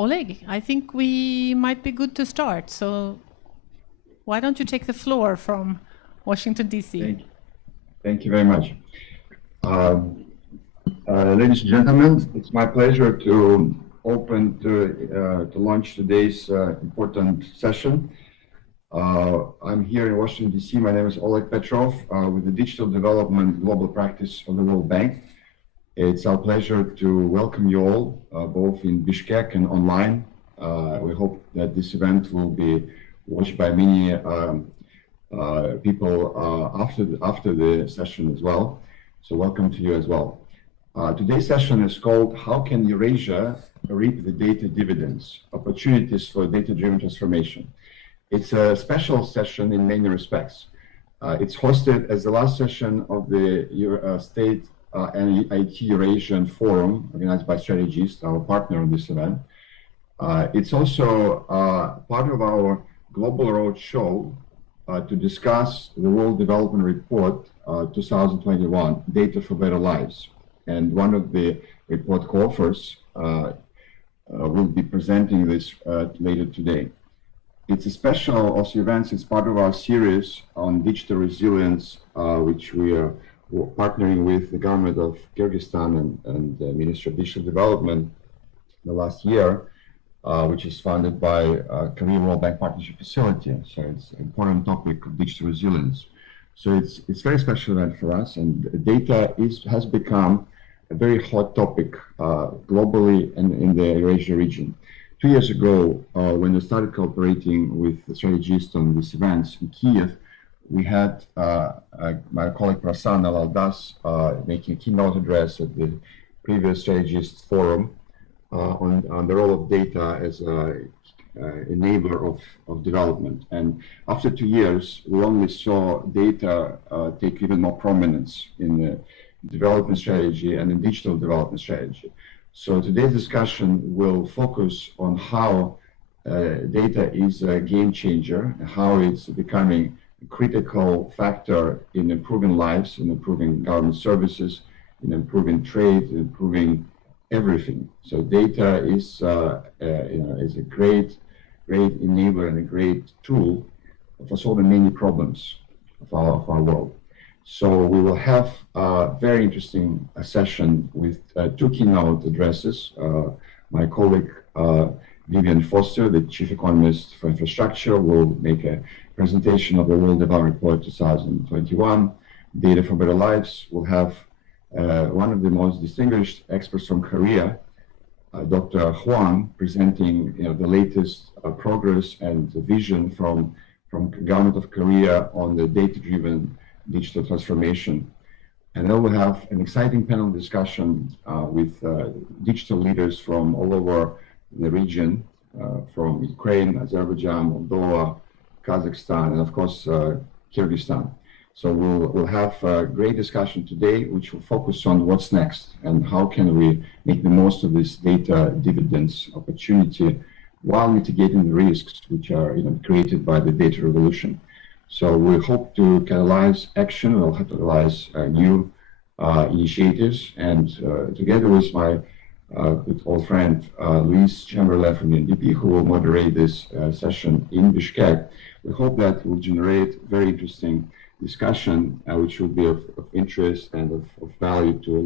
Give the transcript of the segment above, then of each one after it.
Oleg, I think we might be good to start. So why don't you take the floor from Washington, D.C.? Thank you very much. Ladies and gentlemen, it's my pleasure to launch today's important session. I'm here in Washington, D.C. My name is Oleg Petrov with the Digital Development Global Practice of the World Bank. It's our pleasure to welcome you all, both in Bishkek and online. We hope that this event will be watched by many people after the session as well. So welcome to you as well. Today's session is called How Can Eurasia Reap the Data Dividends? Opportunities for Data-Driven Transformation. It's a special session in many respects. It's hosted as the last session of the State and IT Eurasian Forum organized by Strategists, our partner on this event. It's also part of our global roadshow to discuss the World Development Report 2021, Data for Better Lives. And one of the report co-authors will be presenting this later today. It's a special also event. It's part of our series on digital resilience, which we are partnering with the government of Kyrgyzstan and the Ministry of Digital Development the last year, which is funded by Korea World Bank Partnership Facility. So it's an important topic of digital resilience. So it's a very special event for us, and data has become a very hot topic globally and in the Eurasia region. 2 years ago, when we started cooperating with the strategists on these events in Kiev, we had my colleague Prasanna Laldas making a keynote address at the previous strategist forum on the role of data as an enabler of development. And after 2 years, we only saw data take even more prominence in the development strategy and in digital development strategy. So today's discussion will focus on how data is a game changer, how it's becoming a critical factor in improving lives, in improving government services, in improving trade, in improving everything. So data is a great enabler and a great tool for solving many problems of our world. So we will have a very interesting session with two keynote addresses. My colleague Vivian Foster, the Chief Economist for Infrastructure, will make a presentation of the World Development Report 2021, Data for Better Lives. We'll have one of the most distinguished experts from Korea, Dr. Huang, presenting the latest progress and vision from government of Korea on the data-driven digital transformation. And then we'll have an exciting panel discussion with digital leaders from all over the region, from Ukraine, Azerbaijan, Moldova, Kazakhstan, and of course, Kyrgyzstan. So we'll have a great discussion today, which will focus on what's next and how can we make the most of this data dividends opportunity while mitigating the risks which are created by the data revolution. So we hope to catalyze action, we'll catalyze new initiatives, and together with my good old friend Louise Chamberlain from UNDP, who will moderate this session in Bishkek, we hope that will generate very interesting discussion, which will be of interest and of value to a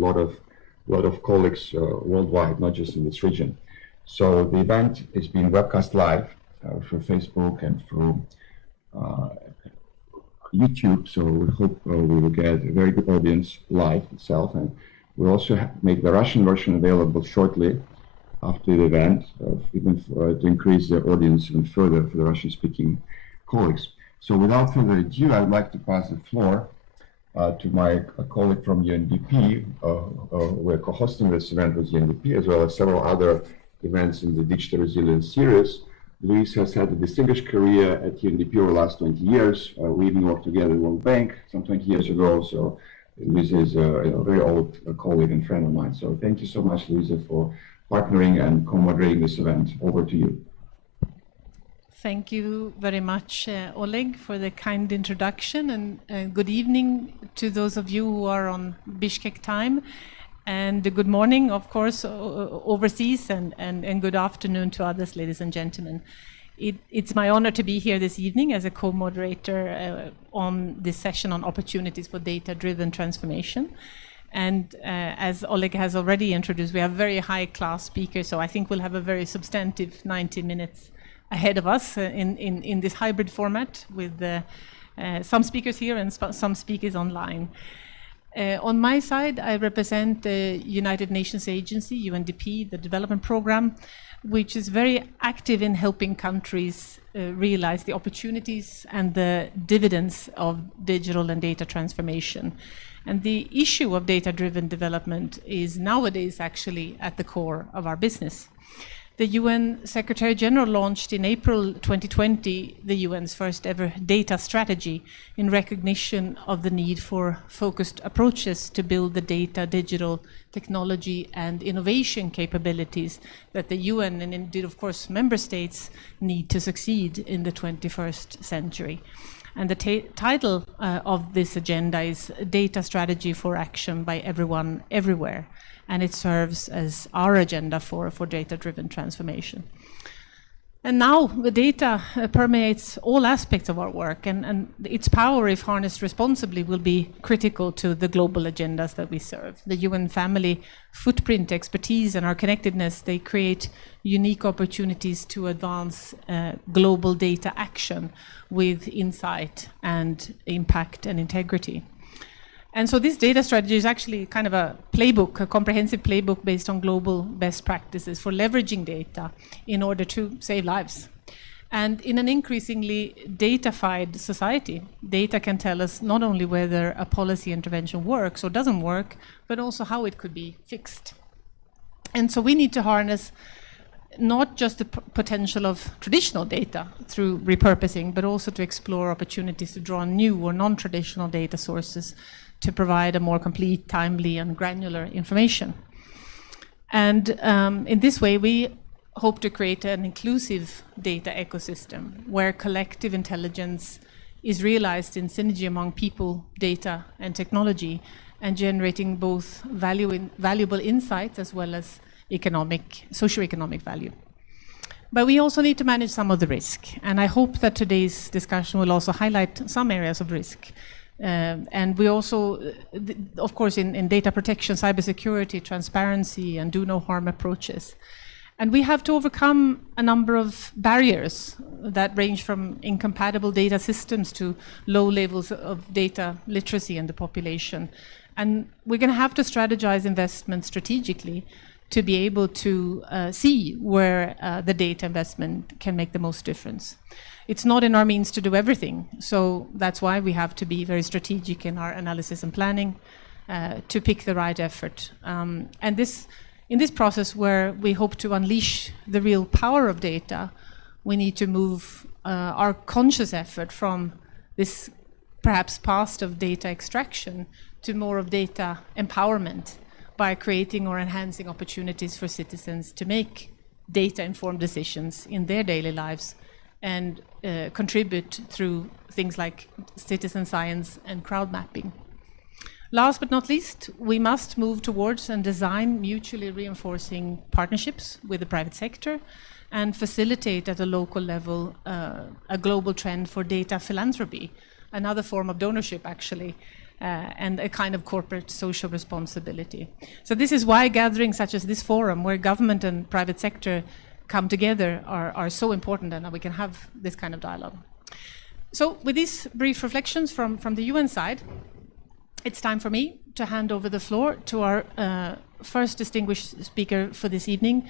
lot of colleagues worldwide, not just in this region. So the event is being webcast live through Facebook and through YouTube, so we hope we will get a very good audience live itself, and we'll also make the Russian version available shortly after the event, even to increase the audience even further for the Russian-speaking colleagues. So without further ado, I'd like to pass the floor to my colleague from UNDP. We're co-hosting this event with UNDP, as well as several other events in the Digital Resilience series. Louise has had a distinguished career at UNDP over the last 20 years. We even worked together at World Bank some 20 years ago. So Louise is a very old colleague and friend of mine. So thank you so much, Louise, for partnering and co-moderating this event. Over to you. Thank you very much, Oleg, for the kind introduction, and good evening to those of you who are on Bishkek time. And good morning, of course, overseas, and good afternoon to others, ladies and gentlemen. It's my honor to be here this evening as a co-moderator on this session on opportunities for data-driven transformation. And as Oleg has already introduced, we have very high-class speakers, so I think we'll have a very substantive 90 minutes ahead of us in this hybrid format with some speakers here and some speakers online. On my side, I represent the United Nations Agency, UNDP, the development program, which is very active in helping countries realize the opportunities and the dividends of digital and data transformation. And the issue of data-driven development is nowadays actually at the core of our business. The UN Secretary General launched in April 2020 the UN's first ever data strategy in recognition of the need for focused approaches to build the data, digital technology and innovation capabilities that the UN and indeed of course member states need to succeed in the 21st century. And the title of this agenda is Data Strategy for Action by Everyone, Everywhere. And it serves as our agenda for data-driven transformation. And now the data permeates all aspects of our work, and its power, if harnessed responsibly, will be critical to the global agendas that we serve. The UN family footprint, expertise, and our connectedness, they create unique opportunities to advance global data action with insight and impact and integrity. And so this data strategy is actually kind of a playbook, a comprehensive playbook based on global best practices for leveraging data in order to save lives. And in an increasingly data-fied society, data can tell us not only whether a policy intervention works or doesn't work, but also how it could be fixed. And so we need to harness not just the potential of traditional data through repurposing, but also to explore opportunities to draw on new or non-traditional data sources to provide a more complete, timely, and granular information. And in this way, we hope to create an inclusive data ecosystem where collective intelligence is realized in synergy among people, data, and technology, and generating both valuable insights as well as socioeconomic value. But we also need to manage some of the risk, and I hope that today's discussion will also highlight some areas of risk. And we also, of course, in data protection, cybersecurity, transparency, and do no harm approaches. And we have to overcome a number of barriers that range from incompatible data systems to low levels of data literacy in the population. And we're going to have to strategize investment strategically to be able to see where the data investment can make the most difference. It's not in our means to do everything, so that's why we have to be very strategic in our analysis and planning to pick the right effort. And in this process where we hope to unleash the real power of data, we need to move our conscious effort from this perhaps past of data extraction to more of data empowerment by creating or enhancing opportunities for citizens to make data-informed decisions in their daily lives and contribute through things like citizen science and crowd mapping. Last but not least, we must move towards and design mutually reinforcing partnerships with the private sector and facilitate at a local level a global trend for data philanthropy, another form of donorship actually, and a kind of corporate social responsibility. So this is why gatherings such as this forum, where government and private sector come together, are so important, and we can have this kind of dialogue. So with these brief reflections from the UN side, it's time for me to hand over the floor to our first distinguished speaker for this evening,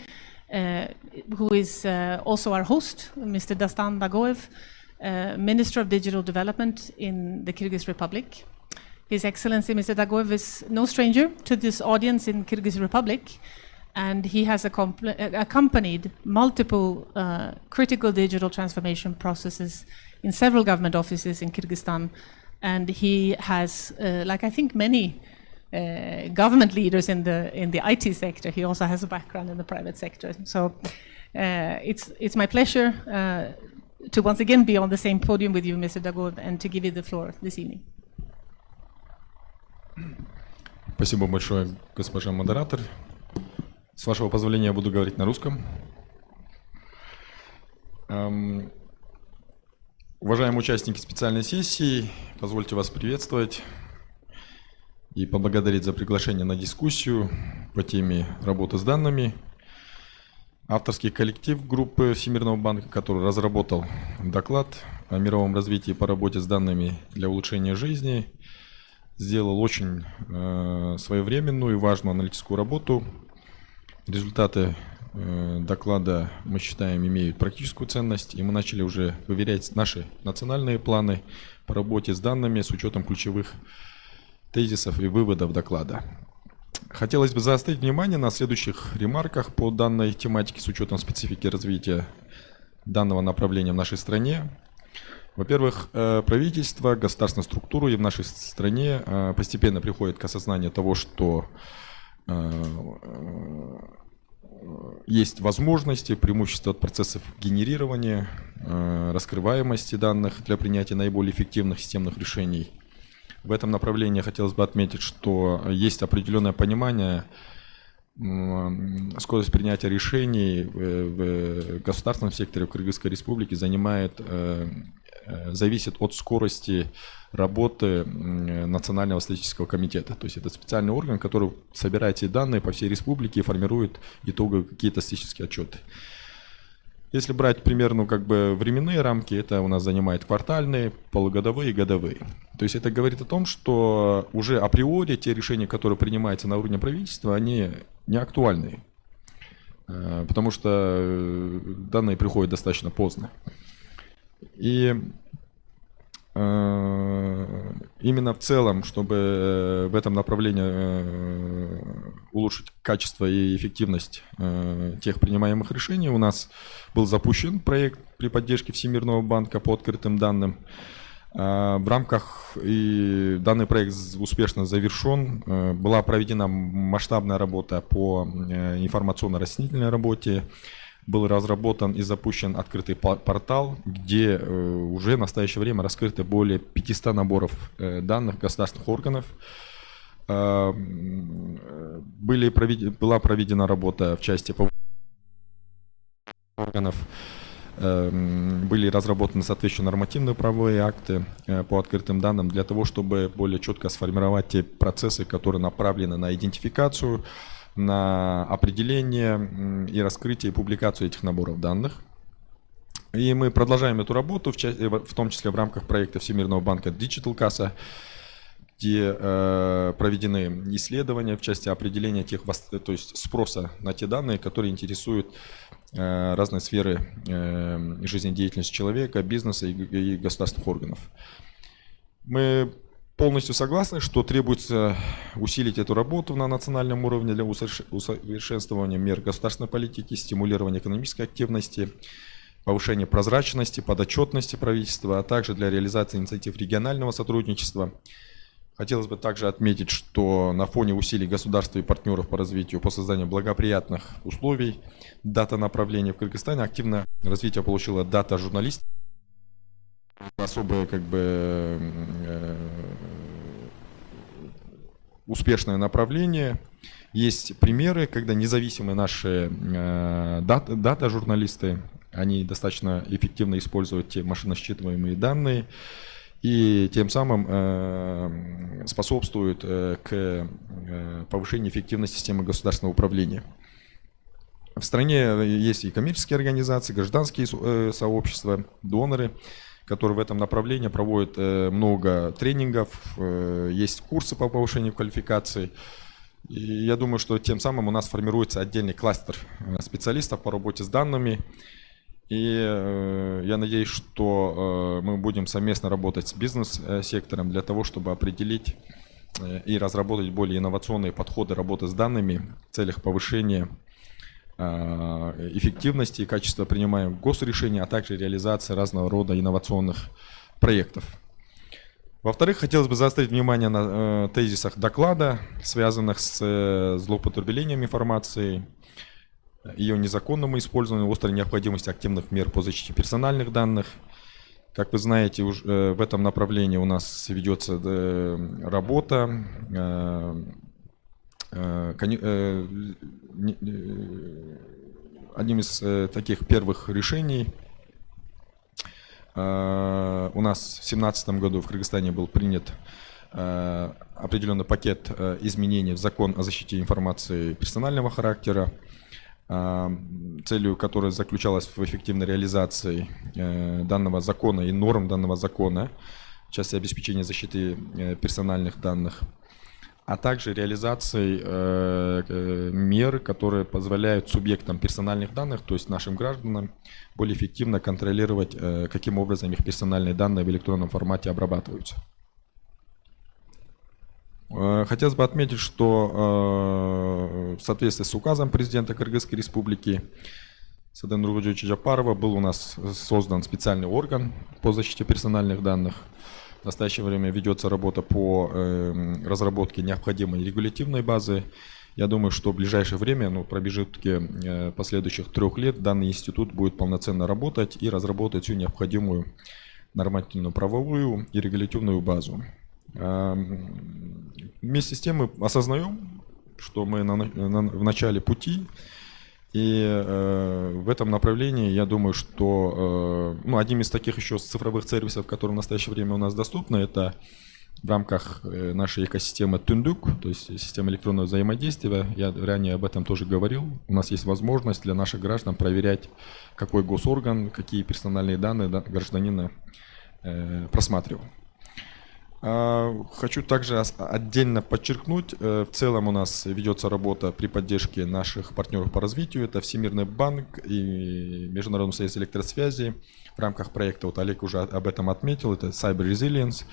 who is also our host, Mr. Dastan Dagoev, Minister of Digital Development in the Kyrgyz Republic. His Excellency, Mr. Dagoev, is no stranger to this audience in Kyrgyz Republic, and he has accompanied multiple critical digital transformation processes in several government offices in Kyrgyzstan, and he has, like I think many government leaders in the IT sector, he also has a background in the private sector. So it's my pleasure to once again be on the same podium with you, Mr. Dagoev, and to give you the floor this evening. Спасибо большое, госпожа модератор. С вашего позволения я буду говорить на русском. Уважаемые участники специальной сессии, позвольте вас приветствовать и поблагодарить за приглашение на дискуссию по теме работы с данными. Авторский коллектив группы Всемирного банка, который разработал доклад о мировом развитии по работе с данными для улучшения жизни, сделал очень своевременную и важную аналитическую работу. Результаты доклада, мы считаем, имеют практическую ценность, и мы начали уже выверять наши национальные планы по работе с данными с учетом ключевых тезисов и выводов доклада. Хотелось бы заострить внимание на следующих ремарках по данной тематике с учетом специфики развития данного направления в нашей стране. Во-первых, правительство, государственная структура и в нашей стране постепенно приходит к осознанию того, что есть возможности, преимущества от процессов генерирования, раскрываемости данных для принятия наиболее эффективных системных решений. В этом направлении хотелось бы отметить, что есть определенное понимание, скорость принятия решений в государственном секторе в Кыргызской республике зависит от скорости работы Национального статистического комитета. То есть это специальный орган, который собирает эти данные по всей республике и формирует итоговые какие-то статистические отчеты. Если брать примерно временные рамки, это у нас занимает квартальные, полугодовые и годовые. То есть это говорит о том, что уже априори те решения, которые принимаются на уровне правительства, они не актуальны, потому что данные приходят достаточно поздно. И именно в целом, чтобы в этом направлении улучшить качество и эффективность тех принимаемых решений, у нас был запущен проект при поддержке Всемирного банка по открытым данным. В рамках, и данный проект успешно завершен, была проведена масштабная работа по информационно-растительной работе. Был разработан и запущен открытый портал, где уже в настоящее время раскрыто более 500 наборов данных государственных органов. Была проведена работа в части органов, были разработаны соответствующие нормативные правовые акты по открытым данным для того, чтобы более четко сформировать те процессы, которые направлены на идентификацию, на определение и раскрытие и публикацию этих наборов данных. И мы продолжаем эту работу, в том числе в рамках проекта Всемирного банка Digital Kassa, где проведены исследования в части определения то есть спроса на те данные, которые интересуют разные сферы жизнедеятельности человека, бизнеса и государственных органов. Мы полностью согласны, что требуется усилить эту работу на национальном уровне для усовершенствования мер государственной политики, стимулирования экономической активности, повышения прозрачности, подотчетности правительства, а также для реализации инициатив регионального сотрудничества. Хотелось бы также отметить, что на фоне усилий государства и партнеров по развитию по созданию благоприятных условий дата направления в Кыргызстане активное развитие получила дата журналистики. Особое успешное направление. Есть примеры, когда независимые наши дата-журналисты, они достаточно эффективно используют те машиносчитываемые данные и тем самым способствуют к повышению эффективности системы государственного управления. В стране есть и коммерческие организации, гражданские сообщества, доноры, которые в этом направлении проводят много тренингов, есть курсы по повышению квалификации. И я думаю, что тем самым у нас формируется отдельный кластер специалистов по работе с данными. И я надеюсь, что мы будем совместно работать с бизнес-сектором для того, чтобы определить и разработать более инновационные подходы работы с данными в целях повышения эффективности и качества принимаемых госрешений, а также реализации разного рода инновационных проектов. Во-вторых, хотелось бы заострить внимание на тезисах доклада, связанных с злоупотреблением информации, ее незаконному использованию, острой необходимости активных мер по защите персональных данных. Как вы знаете, в этом направлении у нас ведется работа Одним из таких первых решений у нас в 2017 году в Кыргызстане был принят определенный пакет изменений в закон о защите информации персонального характера, целью которой заключалась в эффективной реализации данного закона и норм данного закона в части обеспечения защиты персональных данных, а также реализацией мер, которые позволяют субъектам персональных данных, то есть нашим гражданам, более эффективно контролировать, каким образом их персональные данные в электронном формате обрабатываются. Хотелось бы отметить, что в соответствии с указом президента Кыргызской республики Саден Нургулжевича Джапарова был у нас создан специальный орган по защите персональных данных. В настоящее время ведется работа по разработке необходимой регулятивной базы. Я думаю, что в ближайшее время, ну, промежутке последующих 3 лет, данный институт будет полноценно работать и разработать всю необходимую нормативную правовую и регулятивную базу. Вместе с тем мы осознаем, что мы в начале пути, и в этом направлении я думаю, что одним из таких еще цифровых сервисов, которые в настоящее время у нас доступны, это в рамках нашей экосистемы Тундук, то есть система электронного взаимодействия. Я ранее об этом тоже говорил. У нас есть возможность для наших граждан проверять, какой госорган, какие персональные данные гражданина просматривал. Хочу также отдельно подчеркнуть, в целом у нас ведется работа при поддержке наших партнеров по развитию. Это Всемирный банк и Международный союз электросвязи. В рамках проекта, вот Олег уже об этом отметил, это Cyber Resilience.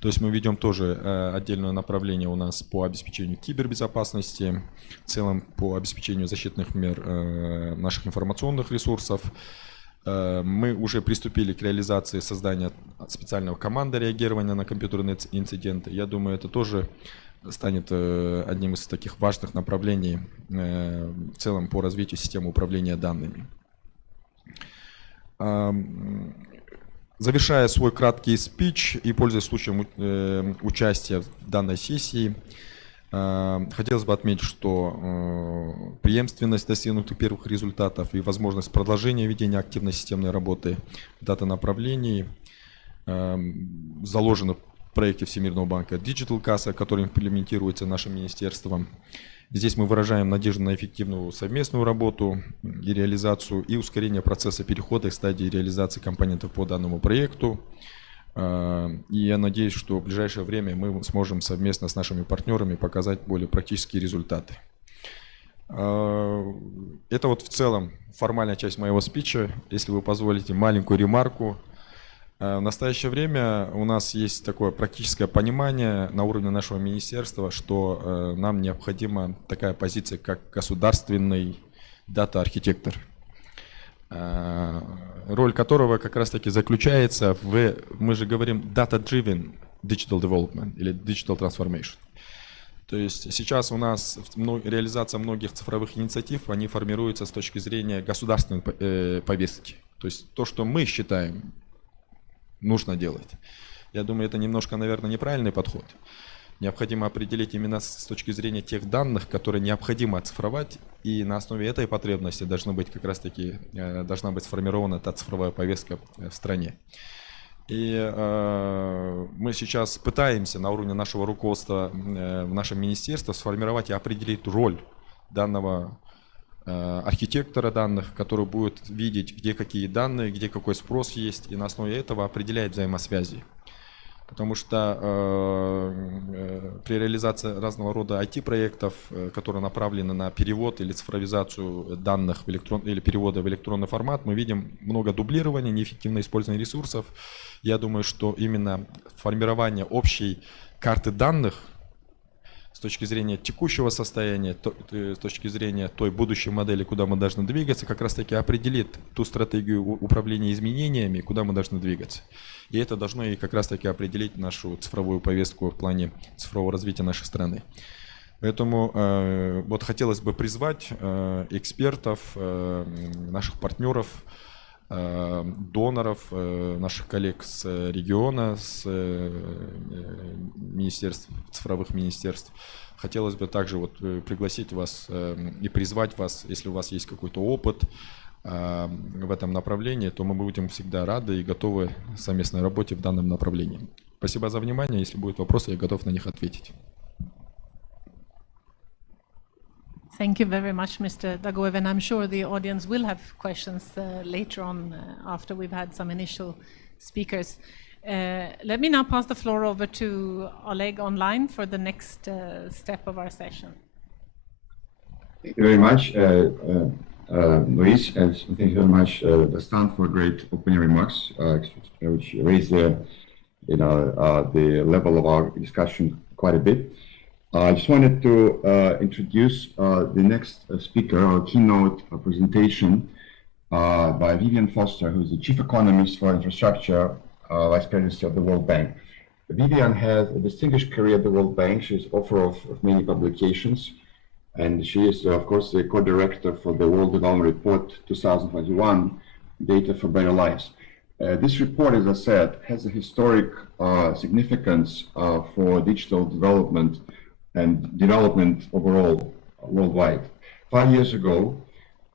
То есть мы ведем тоже отдельное направление у нас по обеспечению кибербезопасности, в целом по обеспечению защитных мер наших информационных ресурсов. Мы уже приступили к реализации создания специального команды реагирования на компьютерные инциденты. Я думаю, это тоже станет одним из таких важных направлений в целом по развитию системы управления данными. Завершая свой краткий спич и пользуясь случаем участия в данной сессии, хотелось бы отметить, что преемственность достигнутых первых результатов и возможность продолжения ведения активной системной работы в дата-направлении заложены в проекте Всемирного банка Digital Kassa, который имплементируется нашим министерством. Здесь мы выражаем надежду на эффективную совместную работу и реализацию и ускорение процесса перехода к стадии реализации компонентов по данному проекту. И я надеюсь, что в ближайшее время мы сможем совместно с нашими партнерами показать более практические результаты. Это вот в целом формальная часть моего спича. Если вы позволите маленькую ремарку. В настоящее время у нас есть такое практическое понимание на уровне нашего министерства, что нам необходима такая позиция, как государственный дата-архитектор, роль которого как раз-таки заключается в, мы же говорим, data-driven digital development или digital transformation. То есть сейчас у нас реализация многих цифровых инициатив, они формируются с точки зрения государственной повестки. То есть то, что мы считаем, нужно делать. Я думаю, это немножко, наверное, неправильный подход. Необходимо определить именно с точки зрения тех данных, которые необходимо оцифровать, и на основе этой потребности должна быть сформирована та цифровая повестка в стране. И мы сейчас пытаемся на уровне нашего руководства в нашем министерстве сформировать и определить роль данного архитектора данных, который будет видеть, где какие данные, где какой спрос есть, и на основе этого определяет взаимосвязи. Потому что при реализации разного рода IT-проектов, которые направлены на перевод или цифровизацию данных или перевода в электронный формат, мы видим много дублирования, неэффективное использование ресурсов. Я думаю, что именно формирование общей карты данных с точки зрения текущего состояния, с точки зрения той будущей модели, куда мы должны двигаться, как раз таки определит ту стратегию управления изменениями, куда мы должны двигаться. И это должно и как раз таки определить нашу цифровую повестку в плане цифрового развития нашей страны. Поэтому вот хотелось бы призвать экспертов, наших партнеров доноров, наших коллег с региона, с министерств, цифровых министерств. Хотелось бы также вот пригласить вас и призвать вас, если у вас есть какой-то опыт в этом направлении, то мы будем всегда рады и готовы к совместной работе в данном направлении. Спасибо за внимание. Если будут вопросы, я готов на них ответить. Thank you very much, Mr. Dagoev, and I'm sure the audience will have questions later on after we've had some initial speakers. Let me now pass the floor over to Oleg online for the next step of our session. Thank you very much, Luis, and thank you very much, Dastan, for great opening remarks, which raised the level of our discussion quite a bit. I just wanted to introduce the next speaker, our keynote presentation by Vivian Foster, who is the Chief Economist for Infrastructure, Vice Presidency of the World Bank. Vivian has a distinguished career at the World Bank. She's author of many publications, and she is, of course, the co-director for the World Development Report 2021, Data for Better Lives. This report, as I said, has a historic significance for digital development and development overall worldwide. 5 years ago,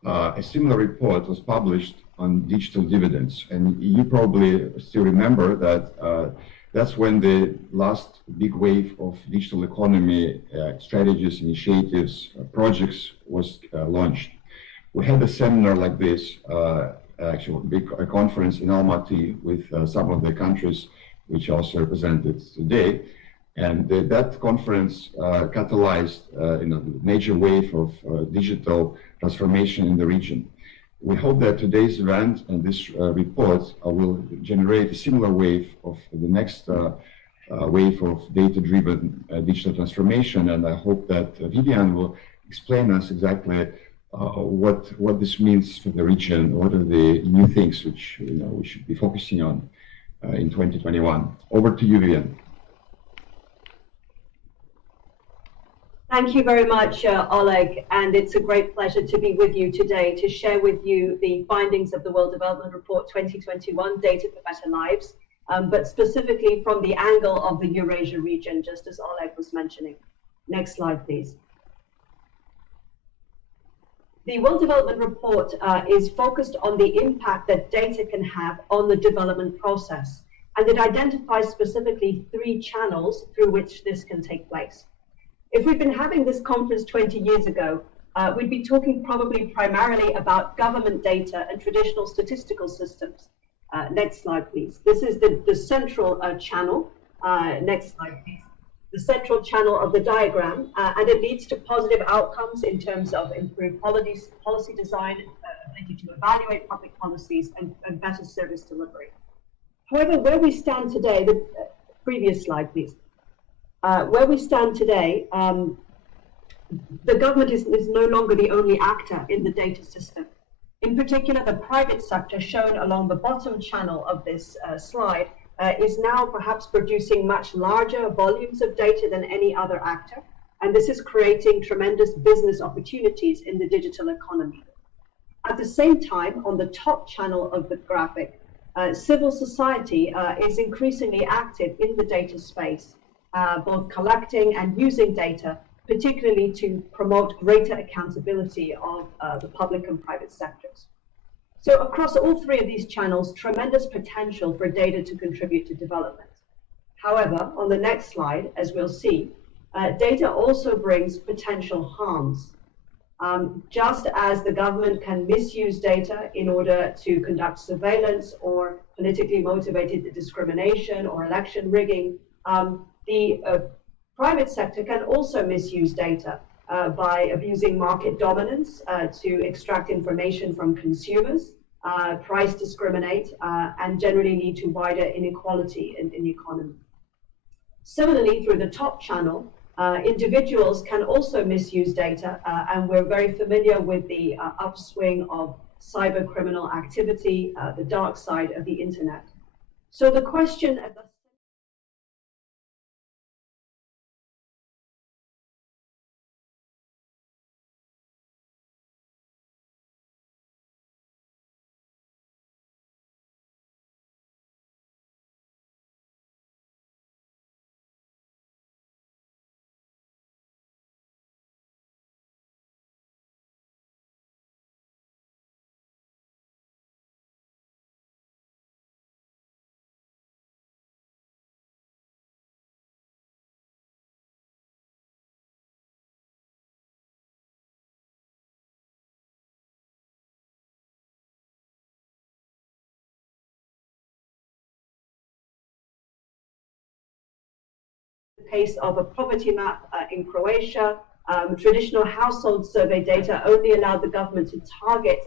a similar report was published on digital dividends, and you probably still remember that that's when the last big wave of digital economy strategies, initiatives, projects was launched. We had a seminar like this, actually a conference in Almaty with some of the countries which are also represented today. And that conference catalyzed a major wave of digital transformation in the region. We hope that today's event and this report will generate a similar wave of the next wave of data-driven digital transformation. And I hope that Vivian will explain us exactly what this means for the region, what are the new things which we should be focusing on in 2021. Over to you, Vivian. Thank you very much, Oleg, and it's a great pleasure to be with you today to share with you the findings of the World Development Report 2021, Data for Better Lives, but specifically from the angle of the Eurasia region, just as Oleg was mentioning. Next slide, please. The World Development Report is focused on the impact that data can have on the development process, and it identifies specifically 3 channels through which this can take place. If we'd been having this conference 20 years ago, we'd be talking probably primarily about government data and traditional statistical systems. Next slide, please. This is the central channel. Next slide, please. The central channel of the diagram, and it leads to positive outcomes in terms of improved policy design, ability to evaluate public policies, and better service delivery. However, where we stand today, the previous slide, please. Where we stand today, the government is no longer the only actor in the data system. In particular, the private sector, shown along the bottom channel of this slide, is now perhaps producing much larger volumes of data than any other actor, and this is creating tremendous business opportunities in the digital economy. At the same time, on the top channel of the graphic, civil society is increasingly active in the data space, both collecting and using data, particularly to promote greater accountability of the public and private sectors. So across all 3 of these channels, tremendous potential for data to contribute to development. However, on the next slide, as we'll see, data also brings potential harms. Just as the government can misuse data in order to conduct surveillance or politically motivated discrimination or election rigging, the private sector can also misuse data by abusing market dominance to extract information from consumers, price discriminate, and generally lead to wider inequality in the economy. Similarly, through the top channel, individuals can also misuse data, and we're very familiar with the upswing of cyber criminal activity, the dark side of the internet. So the question at the the case of a poverty map in Croatia, traditional household survey data only allowed the government to target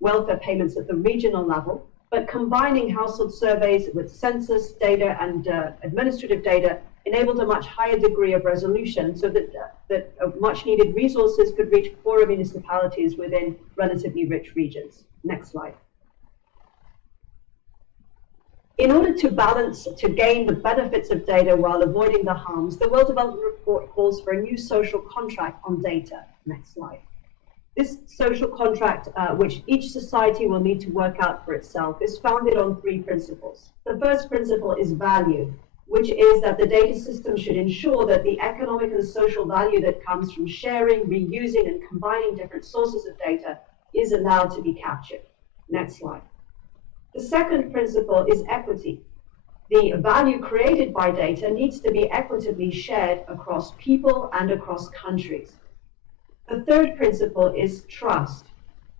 welfare payments at the regional level, but combining household surveys with census data and administrative data enabled a much higher degree of resolution so that much needed resources could reach poorer municipalities within relatively rich regions. Next slide. In order to gain the benefits of data while avoiding the harms, the World Development Report calls for a new social contract on data. Next slide. This social contract, which each society will need to work out for itself, is founded on 3 principles. The first principle is value, which is that the data system should ensure that the economic and social value that comes from sharing, reusing, and combining different sources of data is allowed to be captured. Next slide. The second principle is equity. The value created by data needs to be equitably shared across people and across countries. The third principle is trust.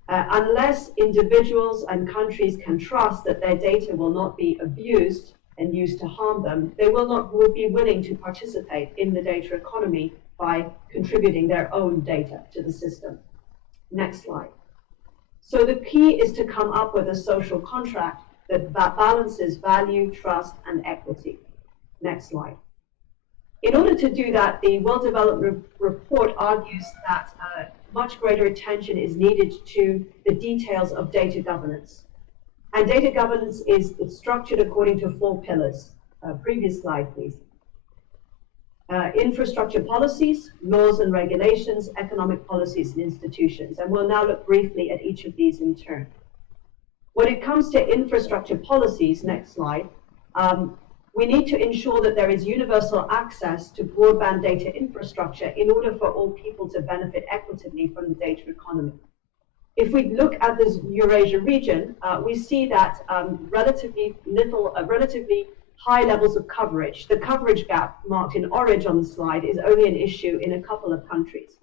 Unless individuals and countries can trust that their data will not be abused and used to harm them, they would be willing to participate in the data economy by contributing their own data to the system. Next slide. So the key is to come up with a social contract that balances value, trust, and equity. Next slide. In order to do that, the World Development Report argues that much greater attention is needed to the details of data governance. And data governance is structured according to 4 pillars. Previous slide, please. Infrastructure policies, laws and regulations, economic policies and institutions. And we'll now look briefly at each of these in turn. When it comes to infrastructure policies, next slide, we need to ensure that there is universal access to broadband data infrastructure in order for all people to benefit equitably from the data economy. If we look at this Eurasia region, we see that relatively high levels of coverage. The coverage gap marked in orange on the slide is only an issue in a couple of countries.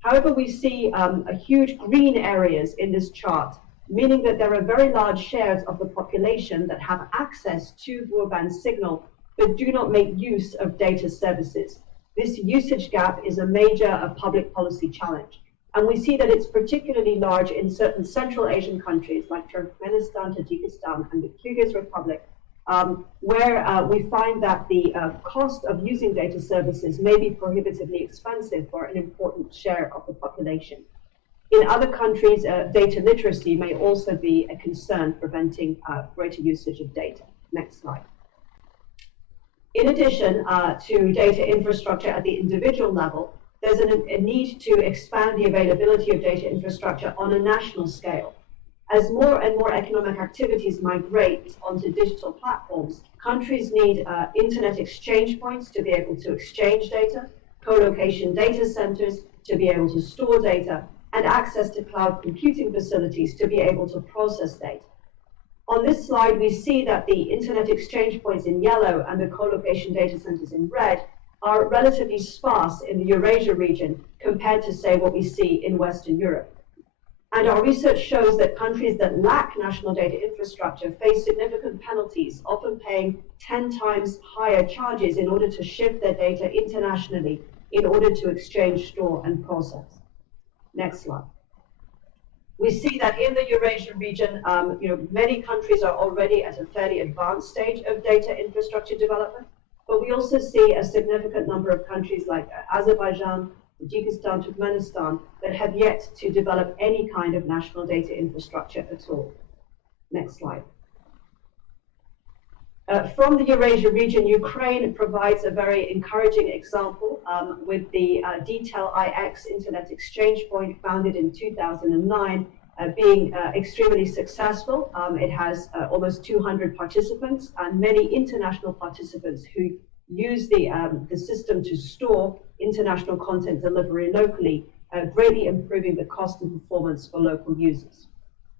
However, we see a huge green areas in this chart, meaning that there are very large shares of the population that have access to broadband signal but do not make use of data services. This usage gap is a major public policy challenge. And we see that it's particularly large in certain Central Asian countries like Turkmenistan, Tajikistan, and the Kyrgyz Republic, where we find that the cost of using data services may be prohibitively expensive for an important share of the population. In other countries, data literacy may also be a concern, preventing greater usage of data. Next slide. In addition to data infrastructure at the individual level, there's a need to expand the availability of data infrastructure on a national scale. As more and more economic activities migrate onto digital platforms, countries need internet exchange points to be able to exchange data, co-location data centers to be able to store data, and access to cloud computing facilities to be able to process data. On this slide, we see that the internet exchange points in yellow and the co-location data centers in red are relatively sparse in the Eurasia region compared to, say, what we see in Western Europe. And our research shows that countries that lack national data infrastructure face significant penalties, often paying 10 times higher charges in order to shift their data internationally in order to exchange, store, and process. Next slide. We see that in the Eurasia region, many countries are already at a fairly advanced stage of data infrastructure development, but we also see a significant number of countries like Azerbaijan, Tajikistan, Turkmenistan that have yet to develop any kind of national data infrastructure at all. Next slide. From the Eurasia region, Ukraine provides a very encouraging example with the Detail IX Internet Exchange Point founded in 2009 being extremely successful. It has almost 200 participants and many international participants who use the system to store international content delivery locally, greatly improving the cost and performance for local users.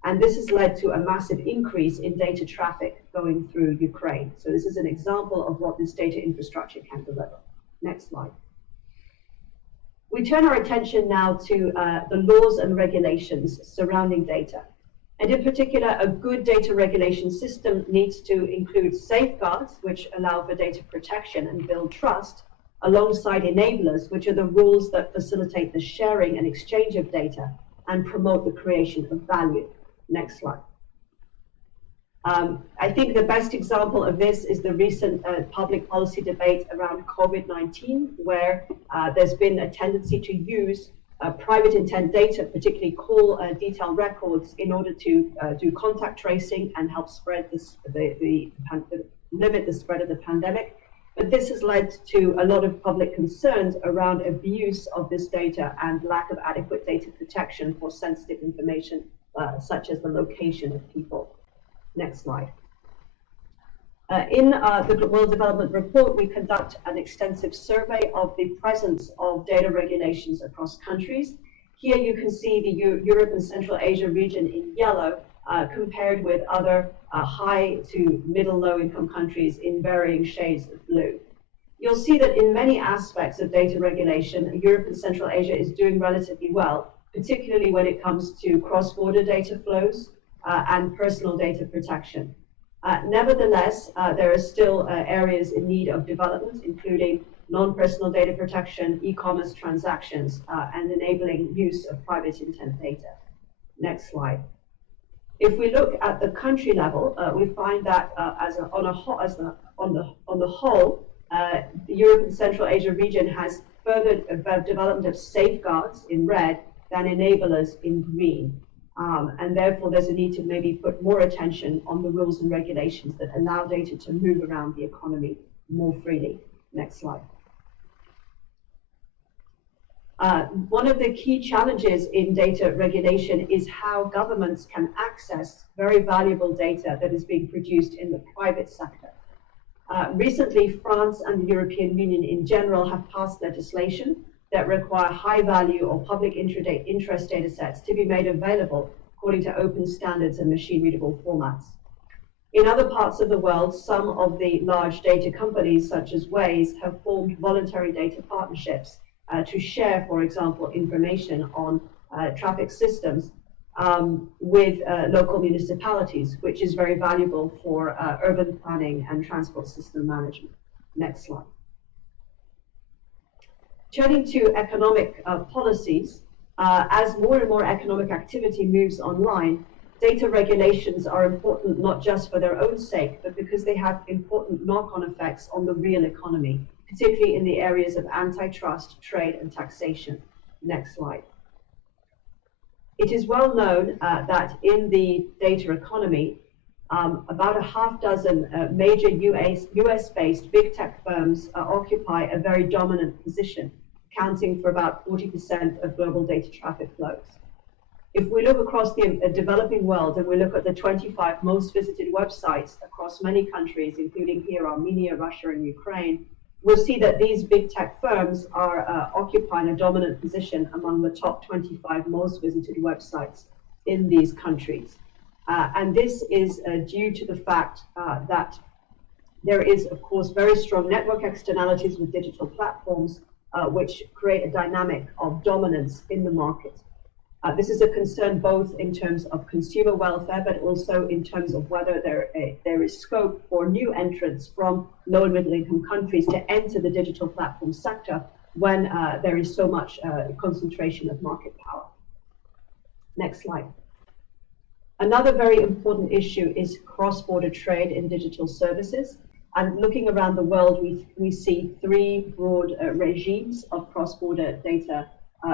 And this has led to a massive increase in data traffic going through Ukraine. So this is an example of what this data infrastructure can deliver. Next slide. We turn our attention now to the laws and regulations surrounding data. And in particular, a good data regulation system needs to include safeguards, which allow for data protection and build trust, alongside enablers, which are the rules that facilitate the sharing and exchange of data and promote the creation of value. Next slide. I think the best example of this is the recent public policy debate around COVID-19, where there's been a tendency to use private intent data, particularly call detail records, in order to do contact tracing and help spread limit the spread of the pandemic. But this has led to a lot of public concerns around abuse of this data and lack of adequate data protection for sensitive information, such as the location of people. Next slide. In the World Development Report, we conduct an extensive survey of the presence of data regulations across countries. Here you can see the Europe and Central Asia region in yellow, compared with other high to middle low income countries in varying shades of blue. You'll see that in many aspects of data regulation, Europe and Central Asia is doing relatively well, particularly when it comes to cross-border data flows and personal data protection. Nevertheless, there are still areas in need of development, including non-personal data protection, e-commerce transactions, and enabling use of private intent data. Next slide. If we look at the country level, we find that on the whole, the Europe and Central Asia region has further development of safeguards in red than enablers in green. And therefore, there's a need to maybe put more attention on the rules and regulations that allow data to move around the economy more freely. Next slide. One of the key challenges in data regulation is how governments can access very valuable data that is being produced in the private sector. Recently, France and the European Union in general have passed legislation that require high-value or public interest data sets to be made available according to open standards and machine-readable formats. In other parts of the world, some of the large data companies, such as Waze, have formed voluntary data partnerships to share, for example, information on traffic systems with local municipalities, which is very valuable for urban planning and transport system management. Next slide. Turning to economic policies, as more and more economic activity moves online, data regulations are important not just for their own sake, but because they have important knock-on effects on the real economy, particularly in the areas of antitrust, trade, and taxation. Next slide. It is well known that in the data economy, about a half dozen major US-based big tech firms occupy a very dominant position, accounting for about 40% of global data traffic flows. If we look across the developing world and we look at the 25 most visited websites across many countries, including here Armenia, Russia, and Ukraine, we'll see that these big tech firms are occupying a dominant position among the top 25 most visited websites in these countries. And this is due to the fact that there is, of course, very strong network externalities with digital platforms, which create a dynamic of dominance in the market. This is a concern both in terms of consumer welfare, but also in terms of whether there is scope for new entrants from low and middle income countries to enter the digital platform sector when there is so much concentration of market power. Next slide. Another very important issue is cross-border trade in digital services. And looking around the world, we see three broad regimes of cross-border data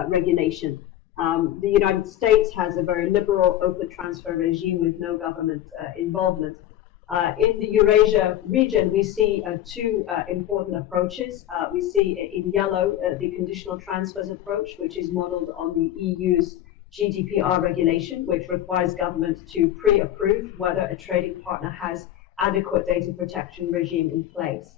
regulation. The United States has a very liberal open transfer regime with no government involvement. In the Eurasia region, we see two important approaches. We see in yellow the conditional transfers approach, which is modeled on the EU's GDPR regulation, which requires government to pre-approve whether a trading partner has adequate data protection regime in place.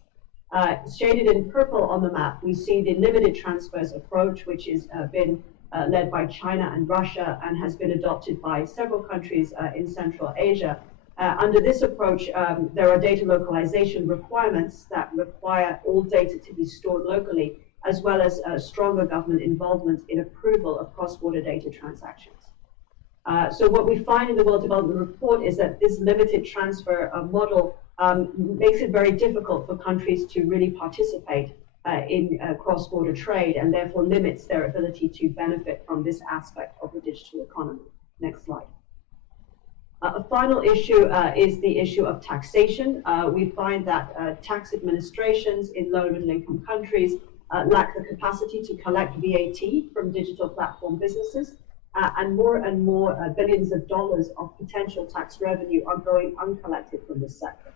Shaded in purple on the map, we see the limited transfers approach, which has been led by China and Russia and has been adopted by several countries in Central Asia. Under this approach, there are data localization requirements that require all data to be stored locally, as well as stronger government involvement in approval of cross-border data transactions. So what we find in the World Development Report is that this limited transfer model makes it very difficult for countries to really participate in cross-border trade, and therefore limits their ability to benefit from this aspect of the digital economy. Next slide. A final issue is the issue of taxation. We find that tax administrations in low and middle-income countries lack the capacity to collect VAT from digital platform businesses, and more billions of dollars of potential tax revenue are going uncollected from this sector.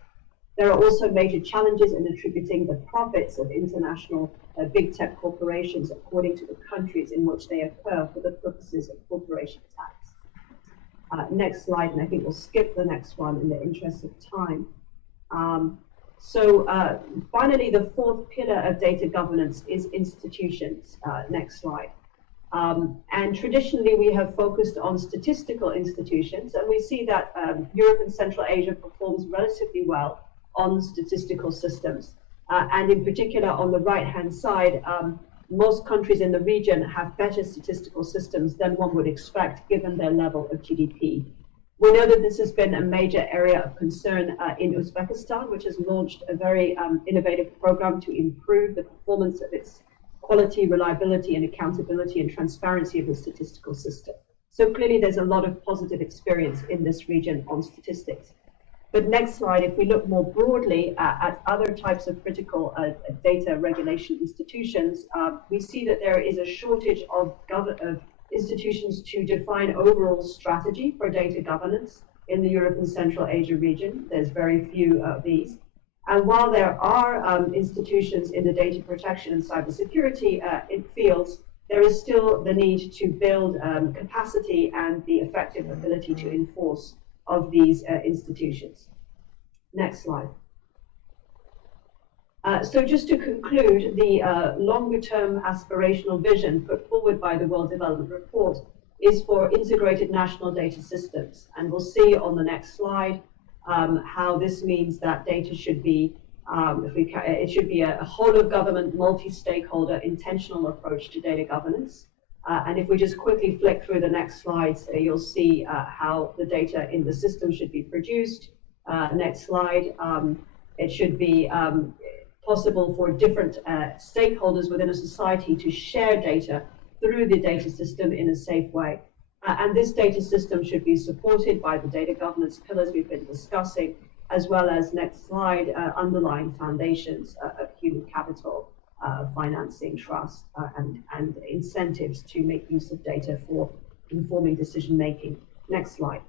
There are also major challenges in attributing the profits of international big tech corporations according to the countries in which they occur for the purposes of corporation tax. Next slide, and I think we'll skip the next one in the interest of time. Finally, the fourth pillar of data governance is institutions. Next slide. And traditionally, we have focused on statistical institutions, and we see that Europe and Central Asia performs relatively well on statistical systems. And in particular, on the right-hand side, most countries in the region have better statistical systems than one would expect given their level of GDP. We know that this has been a major area of concern in Uzbekistan, which has launched a very innovative program to improve the performance of its quality, reliability, and accountability and transparency of the statistical system. So clearly there's a lot of positive experience in this region on statistics. But next slide, if we look more broadly at other types of critical data regulation institutions, we see that there is a shortage of institutions to define overall strategy for data governance in the Europe and Central Asia region. There's very few of these. And while there are institutions in the data protection and cybersecurity fields, there is still the need to build capacity and the effective ability to enforce of these institutions. Next slide. So just to conclude, the longer-term aspirational vision put forward by the World Development Report is for integrated national data systems. And we'll see on the next slide how this means that data should be, it should be a whole-of-government, multi-stakeholder, intentional approach to data governance. And if we just quickly flick through the next slides, you'll see how the data in the system should be produced. Next slide. It should be possible for different stakeholders within a society to share data through the data system in a safe way. And this data system should be supported by the data governance pillars we've been discussing, as well as, next slide, underlying foundations of human capital, financing, trust, and incentives to make use of data for informing decision-making. Next slide.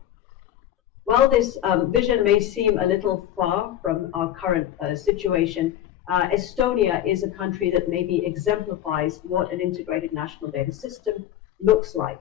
While this vision may seem a little far from our current situation, Estonia is a country that maybe exemplifies what an integrated national data system looks like.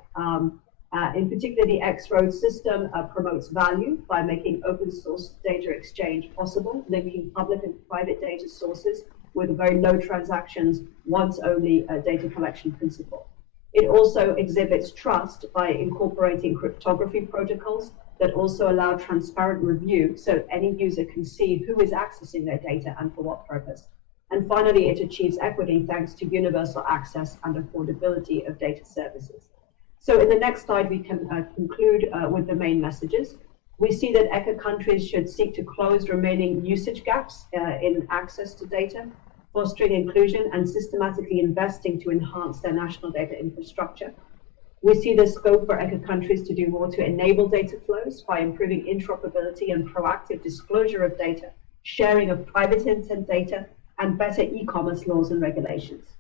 In particular, the X-Road system promotes value by making open source data exchange possible, linking public and private data sources with a very low transactions, once only data collection principle. It also exhibits trust by incorporating cryptography protocols that also allow transparent review so any user can see who is accessing their data and for what purpose. And finally, it achieves equity thanks to universal access and affordability of data services. So in the next slide, we can conclude with the main messages. We see that ECA countries should seek to close remaining usage gaps in access to data, fostering inclusion and systematically investing to enhance their national data infrastructure. We see the scope for ECA countries to do more to enable data flows by improving interoperability and proactive disclosure of data, sharing of private intent data, and better e-commerce laws and regulations.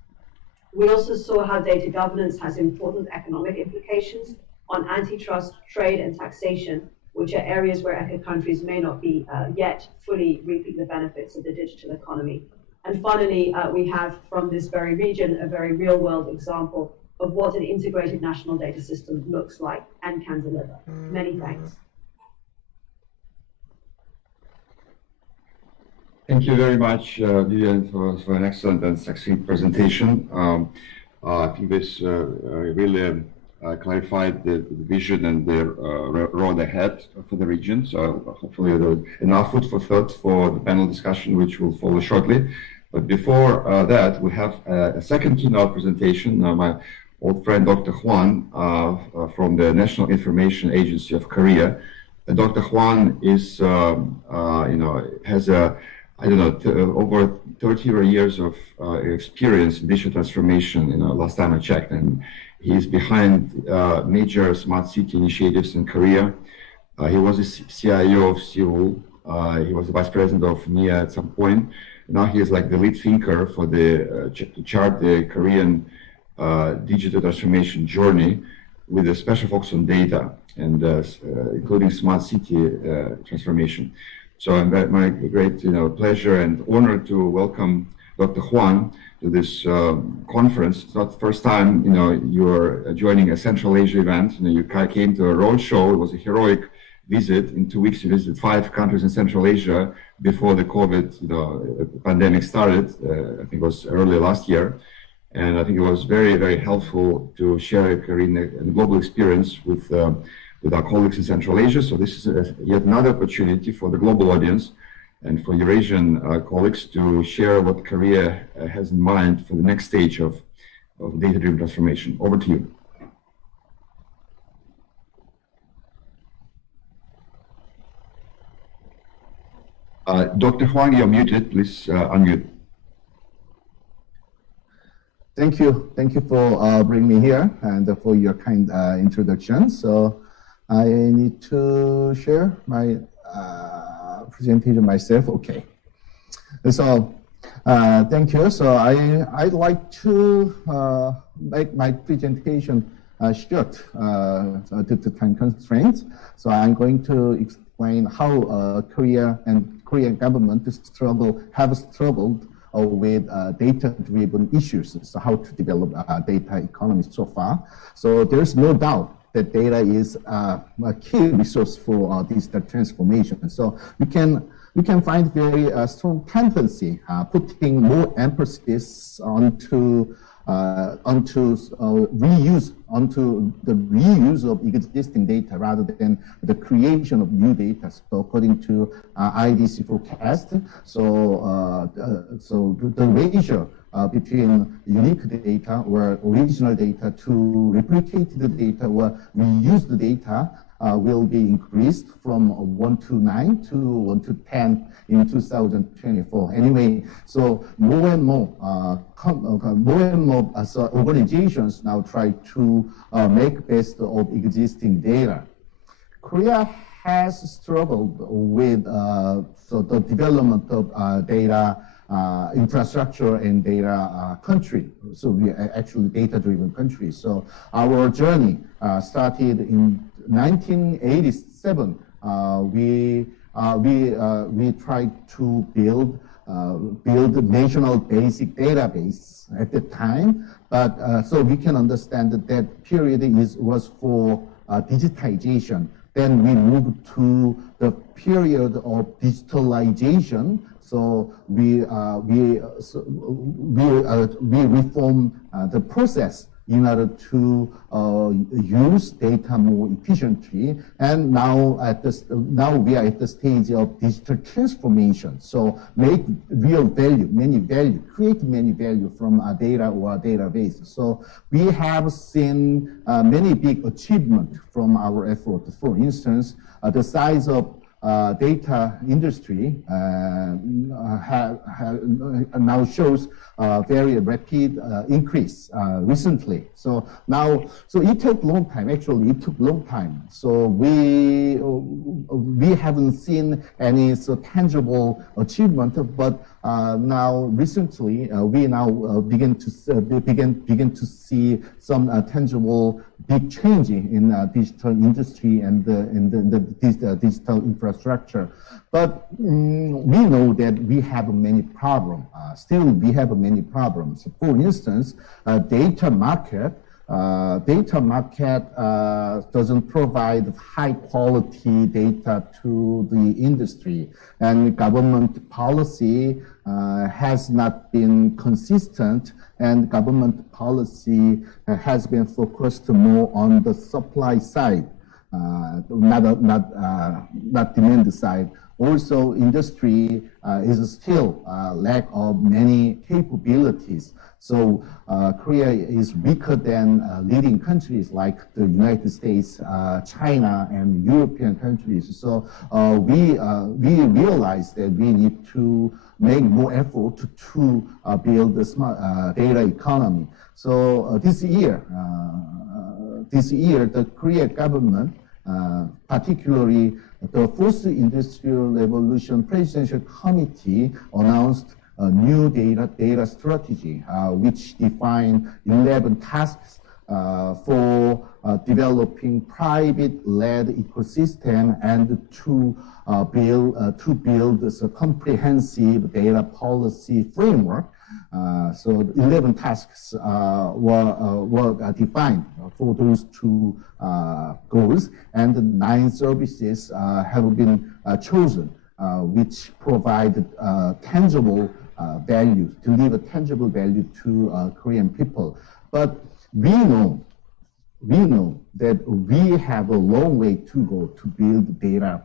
We also saw how data governance has important economic implications on antitrust, trade, and taxation, which are areas where ECA countries may not be yet fully reaping the benefits of the digital economy. And finally, we have from this very region a very real-world example of what an integrated national data system looks like and can deliver. Many thanks. Thank you very much, Vivian, for an excellent and succinct presentation. I think this really clarified the vision and the road ahead for the region. So hopefully there is enough food for thought for the panel discussion, which will follow shortly. But before that, we have a second keynote presentation. My old friend, Dr. Hwan, from the National Information Agency of Korea. Dr. Hwan is, has a I don't know, over 30 years of experience in digital transformation, last time I checked, and he's behind major smart city initiatives in Korea. He was the CIO of Seoul. He was the vice president of NIA at some point. Now he is like the lead thinker for to chart the Korean digital transformation journey with a special focus on data and including smart city transformation. So I'm my great pleasure and honor to welcome Dr. Huang to this conference. It's not the first time you're joining a Central Asia event. You came to a roadshow. It was a heroic visit. In 2 weeks, you visited 5 countries in Central Asia before the COVID pandemic started. I think it was early last year. And I think it was very, very helpful to share a Korean and global experience with our colleagues in Central Asia. So this is yet another opportunity for the global audience and for Eurasian colleagues to share what Korea has in mind for the next stage of data-driven transformation. Over to you. Dr. Huang, you're muted. Please unmute. Thank you for bringing me here and for your kind introduction. So I need to share my presentation myself. Okay. So thank you. So I'd like to make my presentation short due to time constraints. So I'm going to explain how Korea and Korean government have struggled with data-driven issues. So how to develop data economy so far. So there's no doubt that data is a key resource for digital transformation. So we can find very strong tendency putting more emphasis onto the reuse of existing data rather than the creation of new data. So according to IDC forecast, so the ratio between unique data or original data to replicated data or reused data will be increased from 1 to 9 to 1 to 10 in 2024. Anyway, so more and more organizations now try to make best of existing data. Korea has struggled with the development of data infrastructure and data country. So we are actually data-driven country. So our journey started in 1987. We tried to build national basic database at the time, but so we can understand that period was for digitization. Then we moved to the period of digitalization. So we reformed the process in order to use data more efficiently. And now we are at the stage of digital transformation. So make real value, create many value from our data or our database. So we have seen many big achievements from our effort. For instance, the size of data industry now shows very rapid increase recently. So now, it took long time. Actually, it took long time. So we haven't seen any tangible achievement, but now recently we now begin to see some tangible big change in digital industry and the digital infrastructure. But we know that we have many problems. Still, we have many problems. For instance, data market doesn't provide high quality data to the industry, and government policy has not been consistent, and government policy has been focused more on the supply side, not demand side. Also, industry is still lack of many capabilities. So Korea is weaker than leading countries like the United States, China, and European countries. So we realize that we need to make more effort to build the smart data economy. So this year, the Korean government, particularly the Fourth Industrial Revolution Presidential Committee, announced a new data strategy, which defined 11 tasks for developing private-led ecosystem and to build a comprehensive data policy framework. So 11 tasks were defined for those two goals, and 9 services have been chosen, which provide tangible value, deliver tangible value to Korean people. But we know that we have a long way to go to build data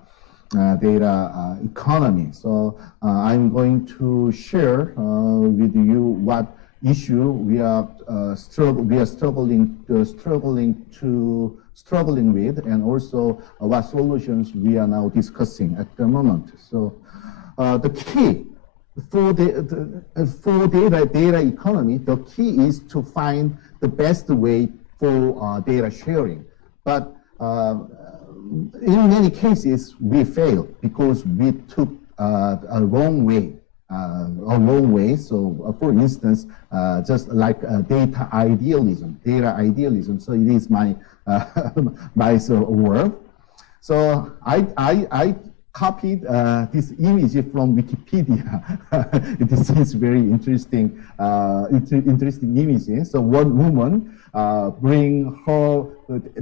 economy. So I'm going to share with you what issue we are struggling with, and also what solutions we are now discussing at the moment. So the key for data economy, the key is to find the best way for data sharing. But in many cases, we failed because we took a wrong way. So, for instance, just like data idealism. So it is my my word. So I copied this image from Wikipedia. This is very interesting, interesting image. So one woman bring her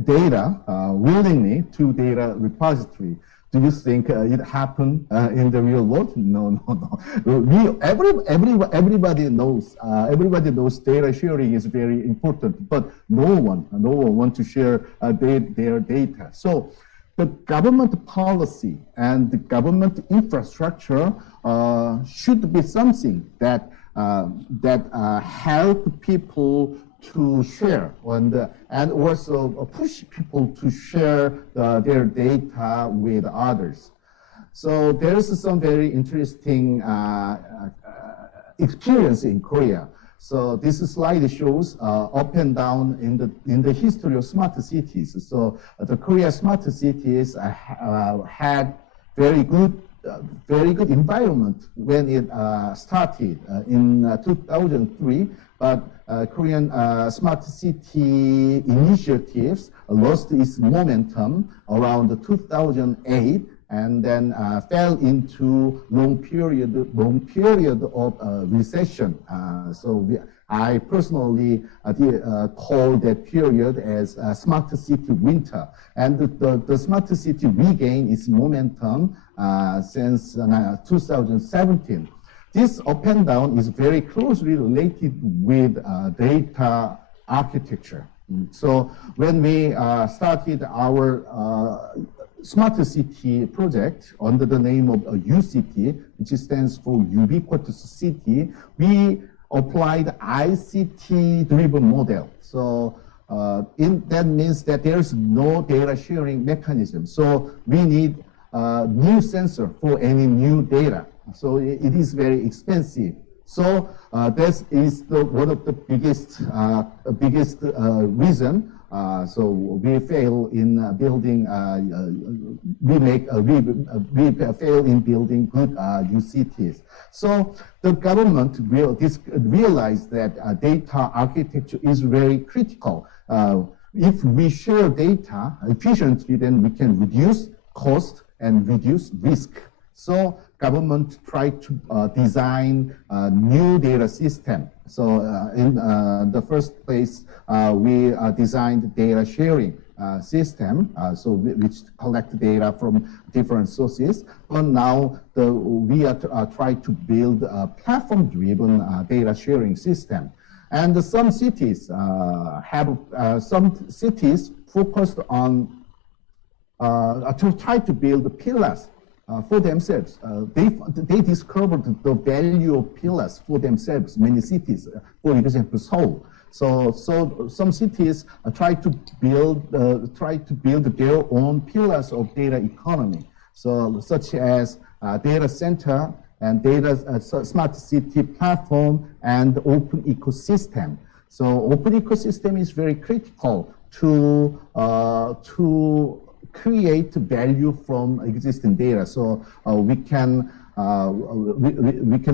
data willingly to data repository. Do you think it happened in the real world? No. Everybody knows. Everybody knows data sharing is very important, but no one wants to share their data. So the government policy and the government infrastructure should be something that help people to share and also push people to share their data with others. So there's some very interesting experience in Korea. So this slide shows up and down in the history of smart cities. So the Korea smart cities had very good environment when it started in 2003. But Korean smart city initiatives lost its momentum around 2008, and then fell into long period of recession. I personally call that period as smart city winter. And the smart city regained its momentum since 2017. This up and down is very closely related with data architecture. So when we started our smart city project under the name of UCity, which stands for Ubiquitous City, we applied ICT-driven model. So that means that there's no data sharing mechanism. So we need a new sensor for any new data. So it is very expensive. So that is one of the biggest reason. So we fail in building. We fail in building good UCTs. So the government realized that data architecture is very critical. If we share data efficiently, then we can reduce cost and reduce risk. So government tried to design a new data system. So in the first place, we designed data sharing system, which collect data from different sources. But now we are trying to build a platform-driven data sharing system. And some cities focused on to try to build pillars for themselves. They discovered the value of pillars for themselves. Many cities, for example, Seoul. So some cities try to build their own pillars of data economy. So such as data center and data smart city platform and open ecosystem. So open ecosystem is very critical to create value from existing data. So we can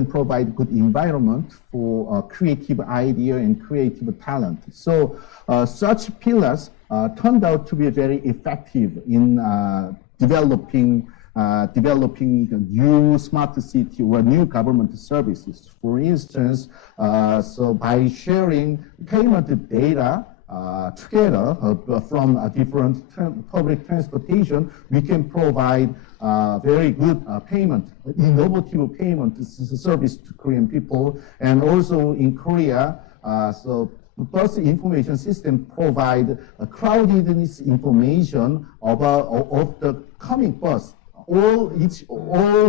provide good environment for creative idea and creative talent. So such pillars turned out to be very effective in developing new smart city or new government services. For instance, so by sharing payment data together from different public transportation, we can provide very good innovative payment service to Korean people. And also in Korea, so bus information system provide crowdedness information of the coming bus, all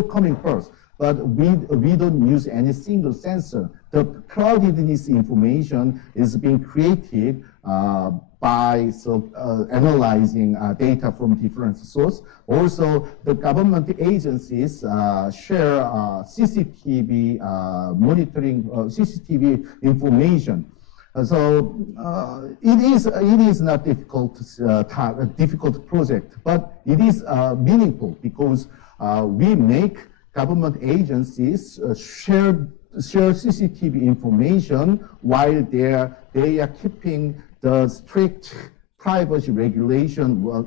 coming bus. But we don't use any single sensor. The crowdedness information is being created by analyzing data from different sources. Also, the government agencies share CCTV monitoring, CCTV information. So it is not difficult project, but it is meaningful because we make government agencies share CCTV information while they are keeping the strict privacy regulation well.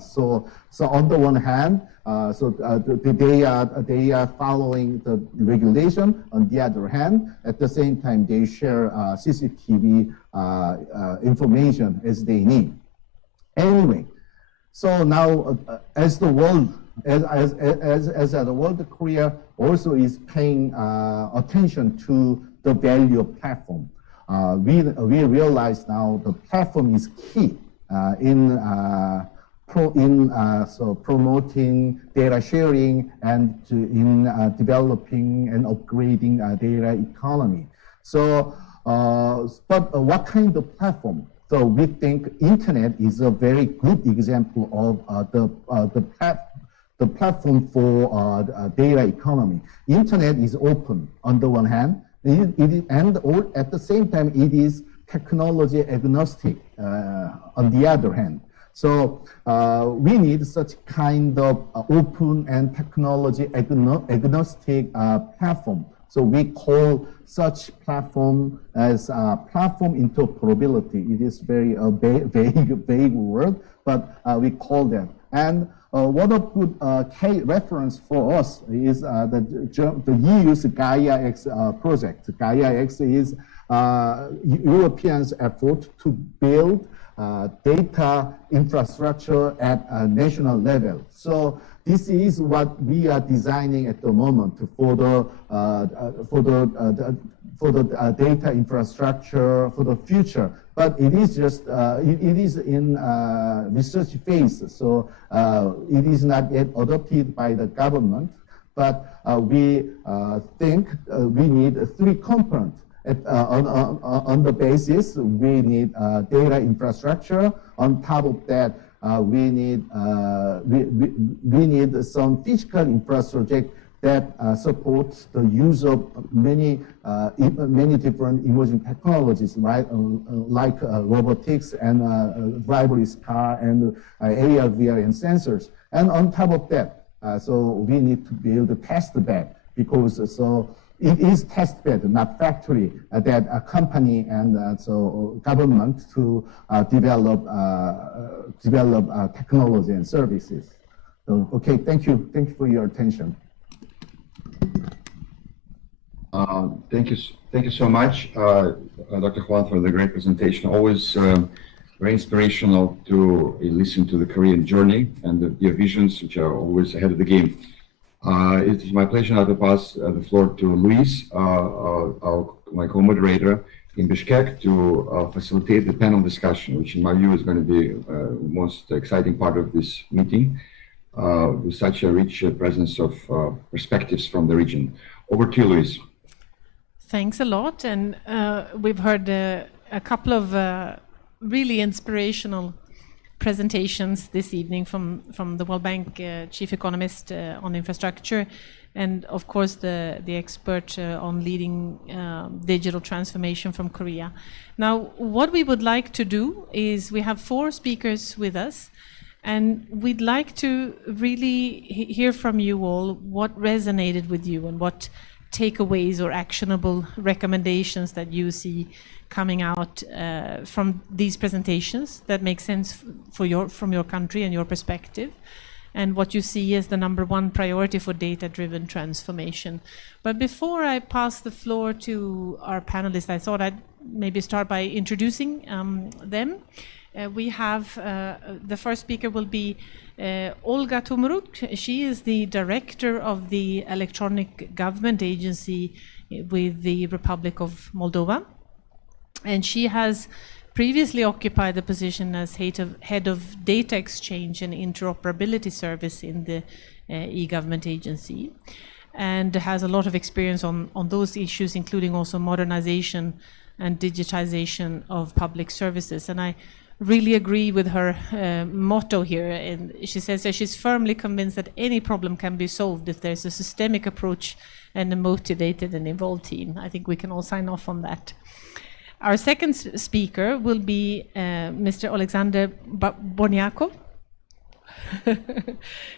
So on the one hand, they are following the regulation. On the other hand, at the same time, they share CCTV information as they need. Anyway, so now as the world, Korea also is paying attention to the value of platform. We realize now the platform is key in promoting data sharing and in developing and upgrading data economy. So, but what kind of platform? So we think internet is a very good example of the platform for data economy. Internet is open on the one hand, and at the same time it is technology agnostic on the other hand. So we need such kind of open and technology agnostic platform. So we call such platform as platform interoperability. It is very vague word, but we call that. And what a good reference for us is the EU's Gaia-X project. Gaia-X is Europeans' effort to build data infrastructure at a national level. So this is what we are designing at the moment for the data infrastructure for the future. But it is just it is in research phase, so it is not yet adopted by the government. But we think we need three components. On the basis, we need data infrastructure. On top of that, we need some physical infrastructure that supports the use of many different emerging technologies, right? Like robotics and driverless car and AR, VR, and sensors. And on top of that, so we need to build a test bed because it is test bed, not factory, that a company and so government to develop technology and services. So, okay, thank you for your attention. Thank you so much, Dr. Juan, for the great presentation. Always very inspirational to listen to the Korean journey and your visions, which are always ahead of the game. It is my pleasure now to pass the floor to Luis, my co-moderator in Bishkek, to facilitate the panel discussion, which in my view is going to be the most exciting part of this meeting. with such a rich presence of perspectives from the region. Over to you, Louise. Thanks a lot. And we've heard a couple of really inspirational presentations this evening from the World Bank chief economist on infrastructure, and of course the expert on leading digital transformation from Korea. Now, what we would like to do is we have 4 speakers with us, and we'd like to really hear from you all what resonated with you and what takeaways or actionable recommendations that you see coming out from these presentations that make sense from your country and your perspective, and what you see as the #1 priority for data-driven transformation. But before I pass the floor to our panelists, I thought I'd maybe start by introducing them. We have the first speaker will be Olga Tomoruk. She is the director of the Electronic Government Agency with the Republic of Moldova. And she has previously occupied the position as head of data exchange and interoperability service in the e-government agency, and has a lot of experience on those issues, including also modernization and digitization of public services. And I really agree with her motto here. And she says that she's firmly convinced that any problem can be solved if there's a systemic approach and a motivated and involved team. I think we can all sign off on that. Our second speaker will be Mr. Alexander Boniaco.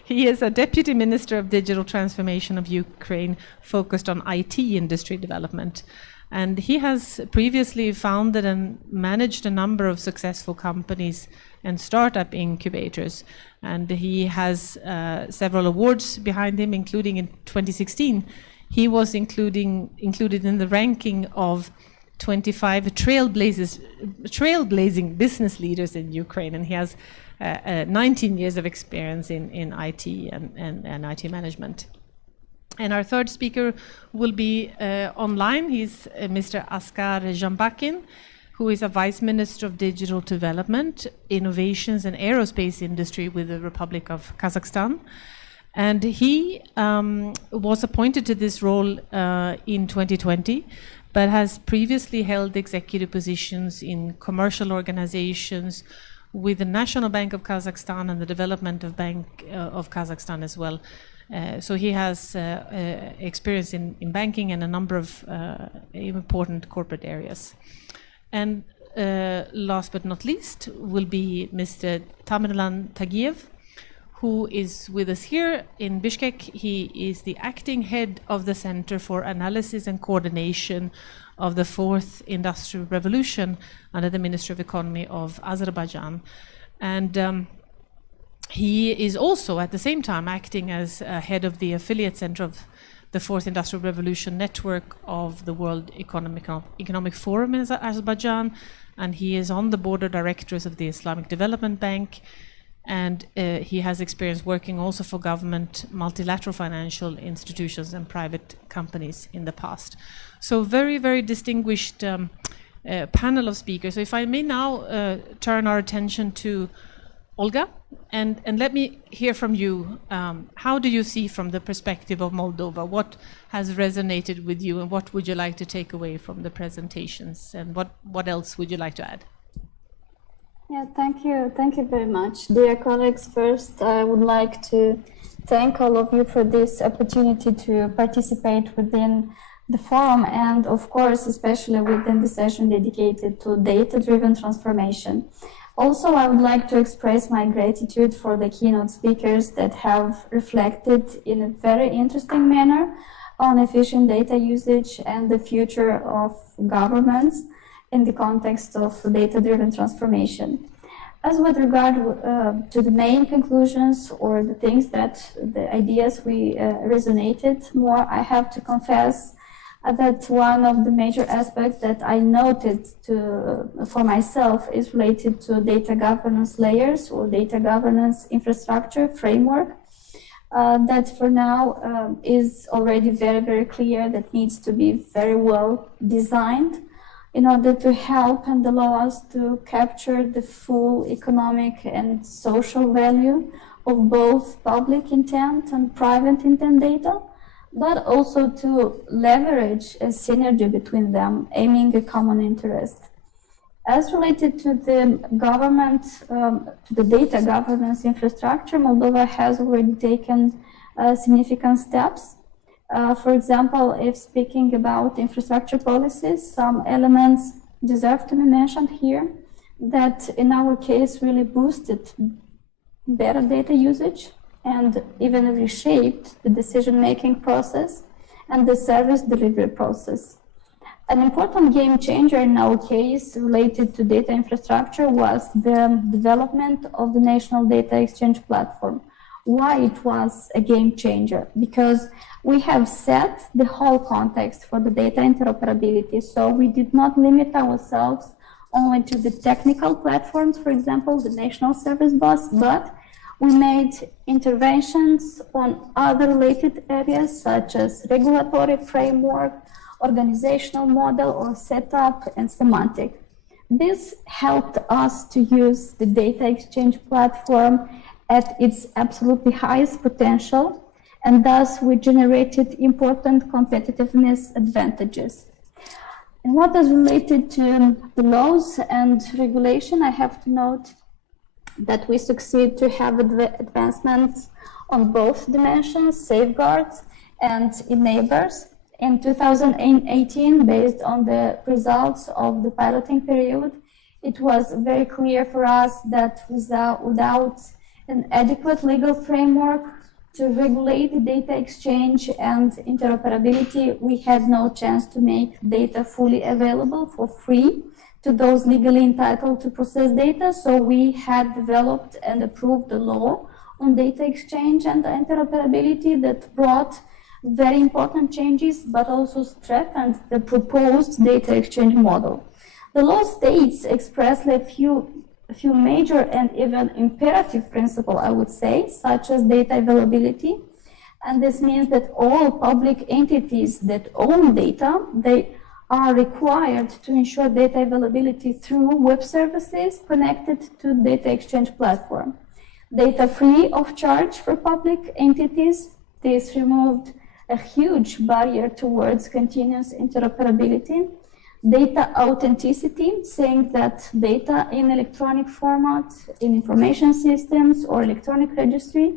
He is a Deputy Minister of Digital Transformation of Ukraine, focused on IT industry development. And he has previously founded and managed a number of successful companies and startup incubators. And he has several awards behind him, including in 2016. He was included in the ranking of 25 trailblazing business leaders in Ukraine, and he has 19 years of experience in IT and IT management. And our third speaker will be online. He's Mr. Askar Jambakin, who is a Vice Minister of Digital Development, Innovations and Aerospace Industry with the Republic of Kazakhstan. And he was appointed to this role in 2020, but has previously held executive positions in commercial organizations with the National Bank of Kazakhstan and the Development of Bank of Kazakhstan as well. So he has experience in banking and a number of important corporate areas. And last but not least will be Mr. Tamerlan Tagiev, who is with us here in Bishkek. He is the acting head of the Center for Analysis and Coordination of the Fourth Industrial Revolution under the Ministry of Economy of Azerbaijan. And he is also at the same time acting as head of the affiliate center of the Fourth Industrial Revolution network of the World Economic Forum in Azerbaijan, and he is on the board of directors of the Islamic Development Bank. And he has experience working also for government, multilateral financial institutions and private companies in the past. So very, very distinguished panel of speakers. So if I may now turn our attention to Olga, and let me hear from you. How do you see from the perspective of Moldova? What has resonated with you, and what would you like to take away from the presentations? And what else would you like to add? Yeah, thank you. Thank you very much. Dear colleagues, first I would like to thank all of you for this opportunity to participate within the forum, and of course, especially within the session dedicated to data-driven transformation. Also, I would like to express my gratitude for the keynote speakers that have reflected in a very interesting manner on efficient data usage and the future of governments in the context of data-driven transformation. As with regard to the main conclusions or the things that the ideas we resonated more, I have to confess that one of the major aspects that I noted for myself is related to data governance layers or data governance infrastructure framework that for now is already very, very clear, that needs to be very well designed in order to help and allow us to capture the full economic and social value of both public intent and private intent data, but also to leverage a synergy between them, aiming a common interest. As related to the government, to the data governance infrastructure, Moldova has already taken significant steps. For example, if speaking about infrastructure policies, some elements deserve to be mentioned here that in our case really boosted better data usage and even reshaped the decision-making process and the service delivery process. An important game changer in our case related to data infrastructure was the development of the National Data Exchange Platform. Why it was a game changer? Because we have set the whole context for the data interoperability. So we did not limit ourselves only to the technical platforms, for example, the National Service Bus, but we made interventions on other related areas such as regulatory framework, organizational model or setup, and semantic. This helped us to use the data exchange platform at its absolutely highest potential, and thus we generated important competitiveness advantages. And what is related to the laws and regulation, I have to note that we succeed to have advancements on both dimensions, safeguards and enablers. In 2018, based on the results of the piloting period, it was very clear for us that without an adequate legal framework to regulate the data exchange and interoperability, we had no chance to make data fully available for free to those legally entitled to process data. So we had developed and approved a law on data exchange and interoperability that brought very important changes, but also strengthened the proposed data exchange model. The law states expressly a few major and even imperative principles, I would say, such as data availability. And this means that all public entities that own data, they are required to ensure data availability through web services connected to data exchange platform. Data free of charge for public entities. This removed a huge barrier towards continuous interoperability. Data authenticity, saying that data in electronic format, in information systems or electronic registry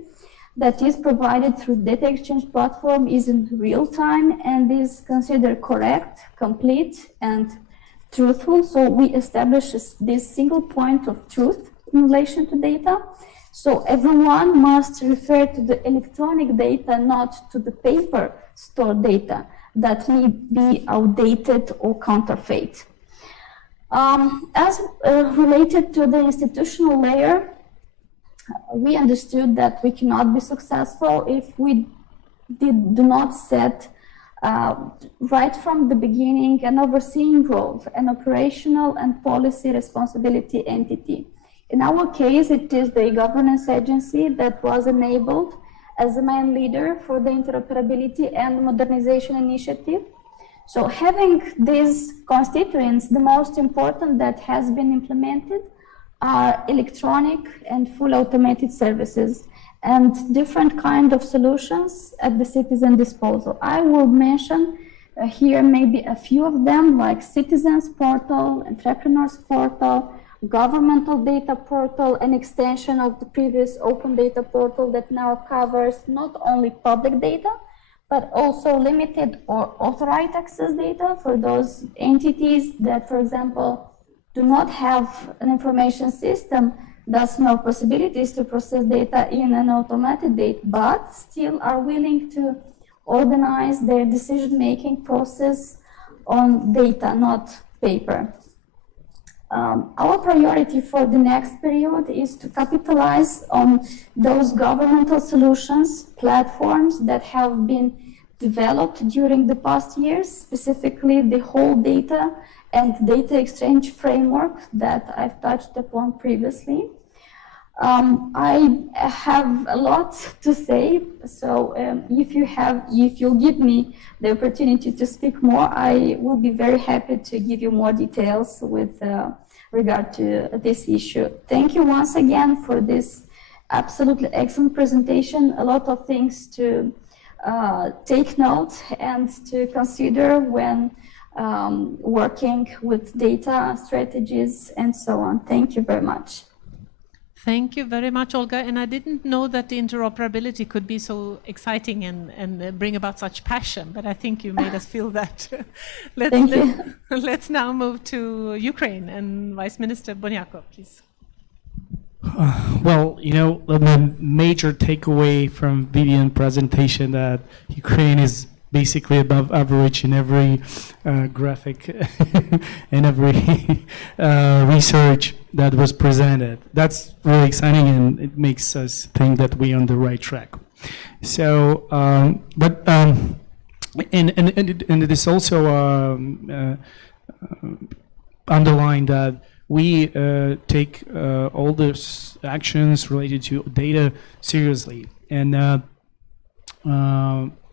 that is provided through data exchange platform is in real time and is considered correct, complete and truthful. So we establish this single point of truth in relation to data. So everyone must refer to the electronic data, not to the paper stored data that may be outdated or counterfeit. As related to the institutional layer, we understood that we cannot be successful if we do not set right from the beginning an overseeing role, an operational and policy responsibility entity. In our case, it is the governance agency that was enabled as the main leader for the interoperability and modernization initiative. So having these constituents, the most important that has been implemented are electronic and full automated services and different kind of solutions at the citizen disposal. I will mention here maybe a few of them, like Citizens Portal, Entrepreneurs Portal, Governmental Data Portal, an extension of the previous Open Data Portal that now covers not only public data, but also limited or authorized access data for those entities that, for example, do not have an information system, thus no possibilities to process data in an automated date, but still are willing to organize their decision-making process on data, not paper. Our priority for the next period is to capitalize on those governmental solutions, platforms that have been developed during the past years, specifically the whole data and data exchange framework that I've touched upon previously. I have a lot to say, so if you'll give me the opportunity to speak more, I will be very happy to give you more details with regard to this issue. Thank you once again for this absolutely excellent presentation. A lot of things to take note and to consider when working with data strategies and so on. Thank you very much. Thank you very much, Olga. And I didn't know that the interoperability could be so exciting and bring about such passion, but I think you made us feel that. Let's now move to Ukraine and Vice Minister Boniaco, please. Well, you know, the major takeaway from Vivian's presentation that Ukraine is basically above average in every graphic and every research that was presented. That's really exciting, and it makes us think that we're on the right track. So, and it is also underlined that we take all the actions related to data seriously, and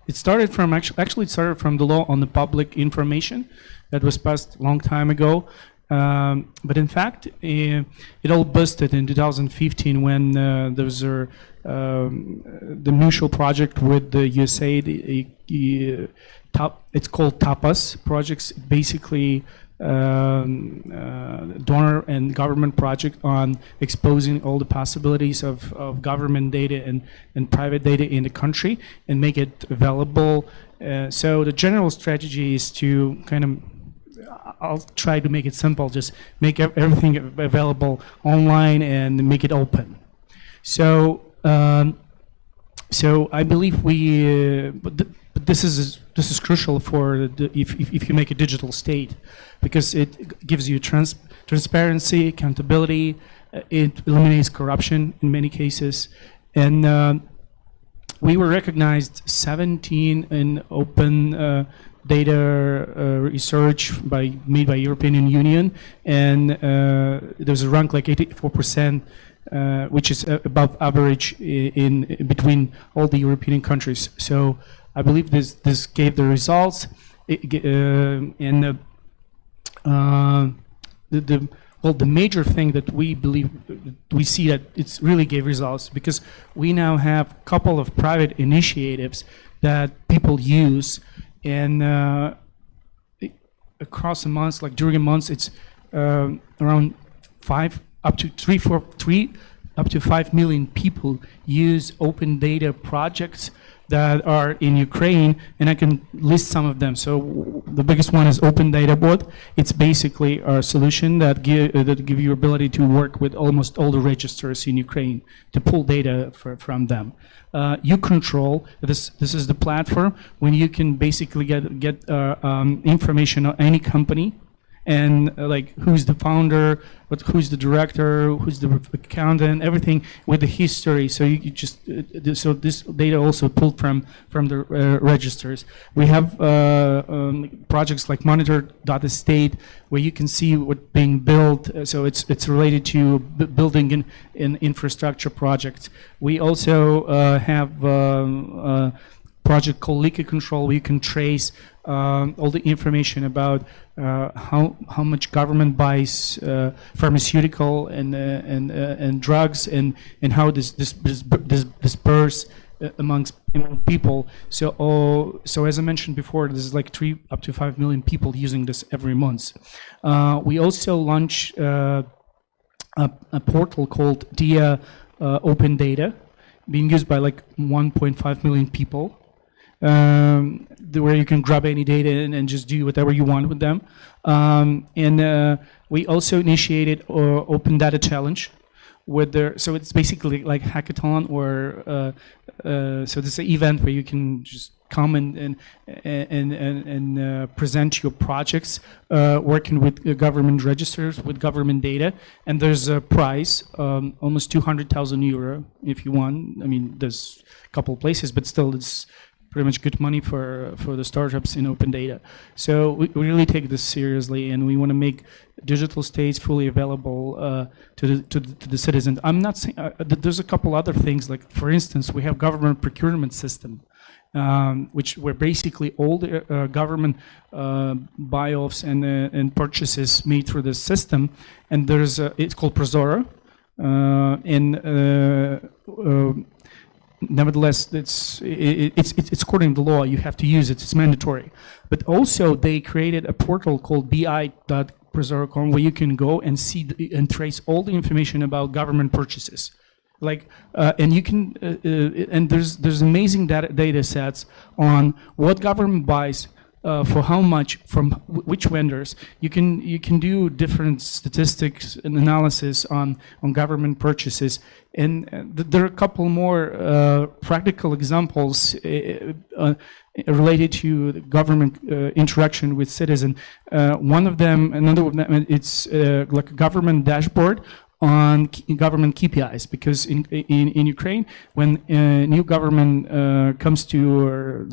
it started from actually it started from the law on the public information that was passed a long time ago. But in fact, it all busted in 2015 when there was the mutual project with the USA. It's called TAPAS projects. Basically, donor and government project on exposing all the possibilities of government data and private data in the country and make it available. So the general strategy is to kind of, I'll try to make it simple, just make everything available online and make it open. So so I believe but this is crucial for if you make a digital state, because it gives you transparency, accountability, it eliminates corruption in many cases, and we were recognized 17 in open data research made by European Union, and there's a rank like 84%, which is above average in between all the European countries. So I believe this gave the results, and the major thing that we see that it's really gave results, because we now have a couple of private initiatives that people use, and across the months, like during a month, it's around 5 up to 5 million people use open data projects that are in Ukraine, and I can list some of them. So the biggest one is Open Data Board. It's basically our solution that give you ability to work with almost all the registers in Ukraine to pull data from them. You control this is the platform when you can basically get information on any company, and like who's the founder, who's the director, who's the accountant, everything with the history. So you just so this data also pulled from the registers. We have projects like Monitor Data State, where you can see what's being built. So it's related to building in infrastructure projects. We also have project called Leaky Control, where you can trace all the information about how much government buys pharmaceutical and drugs, and how this disperse amongst people. So as I mentioned before, there's like 3 up to 5 million people using this every month. We also launch a portal called DIA Open Data, being used by like 1.5 million people, where you can grab any data and just do whatever you want with them. And we also initiated Open Data Challenge, so it's basically like hackathon, or so this is an event where you can just come and present your projects, working with government registers, with government data, and there's a prize, almost 200,000 euro if you want. I mean, there's a couple of places, but still it's pretty much good money for the startups in open data. So we really take this seriously, and we want to make digital states fully available to the citizens. I'm not saying there's a couple other things, like for instance, we have government procurement system, where basically all the government buy-offs and purchases made through this system, and it's called Prozora. Nevertheless, it's according to law. You have to use it. It's mandatory. But also, they created a portal called bi.preserve.com where you can go and see and trace all the information about government purchases. Like, and you can, and there's amazing data sets on what government buys, for how much, from which vendors. You can do different statistics and analysis on government purchases. And there are a couple more practical examples related to the government interaction with citizen. One of them, another of them, it's like a government dashboard on government KPIs, because in Ukraine, when a new government comes to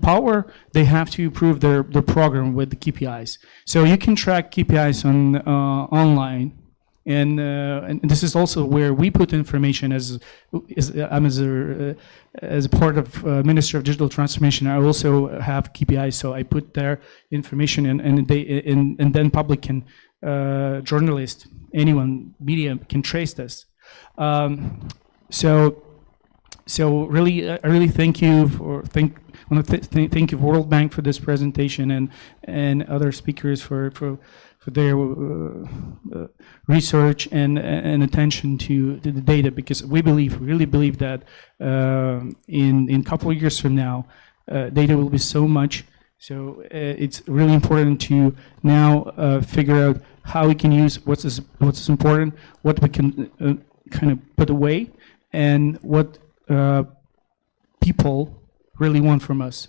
power, they have to approve their program with the KPIs. So you can track KPIs on online, and this is also where we put information as a part of Ministry of Digital Transformation. I also have KPIs, so I put their information and then public can, journalists, anyone, media can trace this. So really, I really thank you want to thank you World Bank for this presentation and other speakers for their research and attention to the data, because we really believe that in a couple of years from now, data will be so much. So it's really important to now figure out how we can use what's important, what we can kind of put away, and what people really want from us,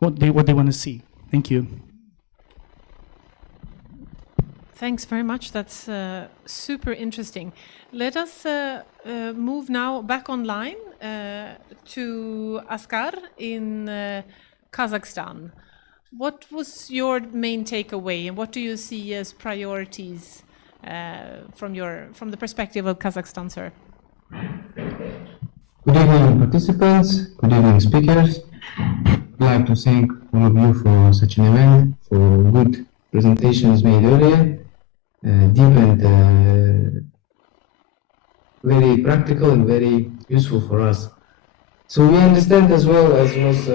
what they want to see. Thank you. Thanks very much. That's super interesting. Let us move now back online to Askar in Kazakhstan. What was your main takeaway, and what do you see as priorities from the perspective of Kazakhstan, sir? Good evening, participants. Good evening, speakers. I'd like to thank all of you for such an event, for good presentations made earlier, deep and very practical and very useful for us. So we understand as well, as was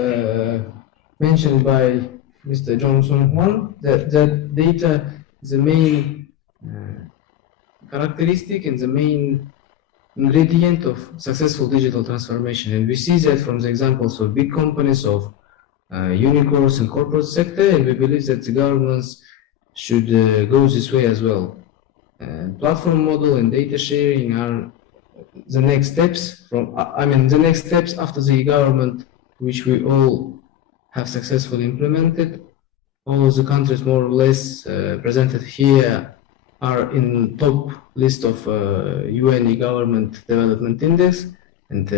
mentioned by Mr. Johnson Juan, that data is the main characteristic and the main ingredient of successful digital transformation. And we see that from the examples of big companies, of unicorns and corporate sector, and we believe that the governments should go this way as well. Platform model and data sharing are the next steps the next steps after the government, which we all have successfully implemented. All of the countries more or less presented here are in top list of UN Government Development Index, and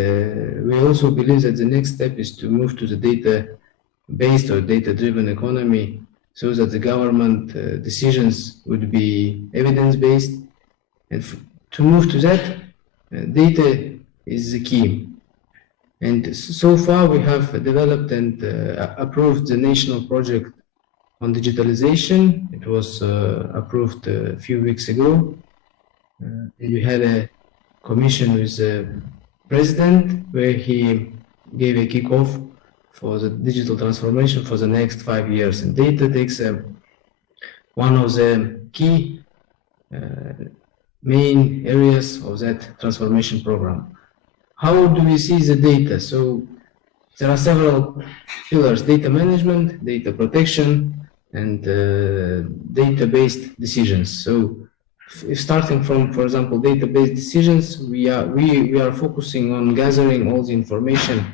we also believe that the next step is to move to the data-based or data-driven economy, so that the government decisions would be evidence-based. And to move to that, data is the key. And so far we have developed and approved the national project on digitalization. It was approved a few weeks ago. We had a commission with the president where he gave a kickoff for the digital transformation for the next 5 years. And data takes one of the key main areas of that transformation program. How do we see the data? So there are several pillars: data management, data protection, and data-based decisions. So if starting from, for example, data-based decisions, we are focusing on gathering all the information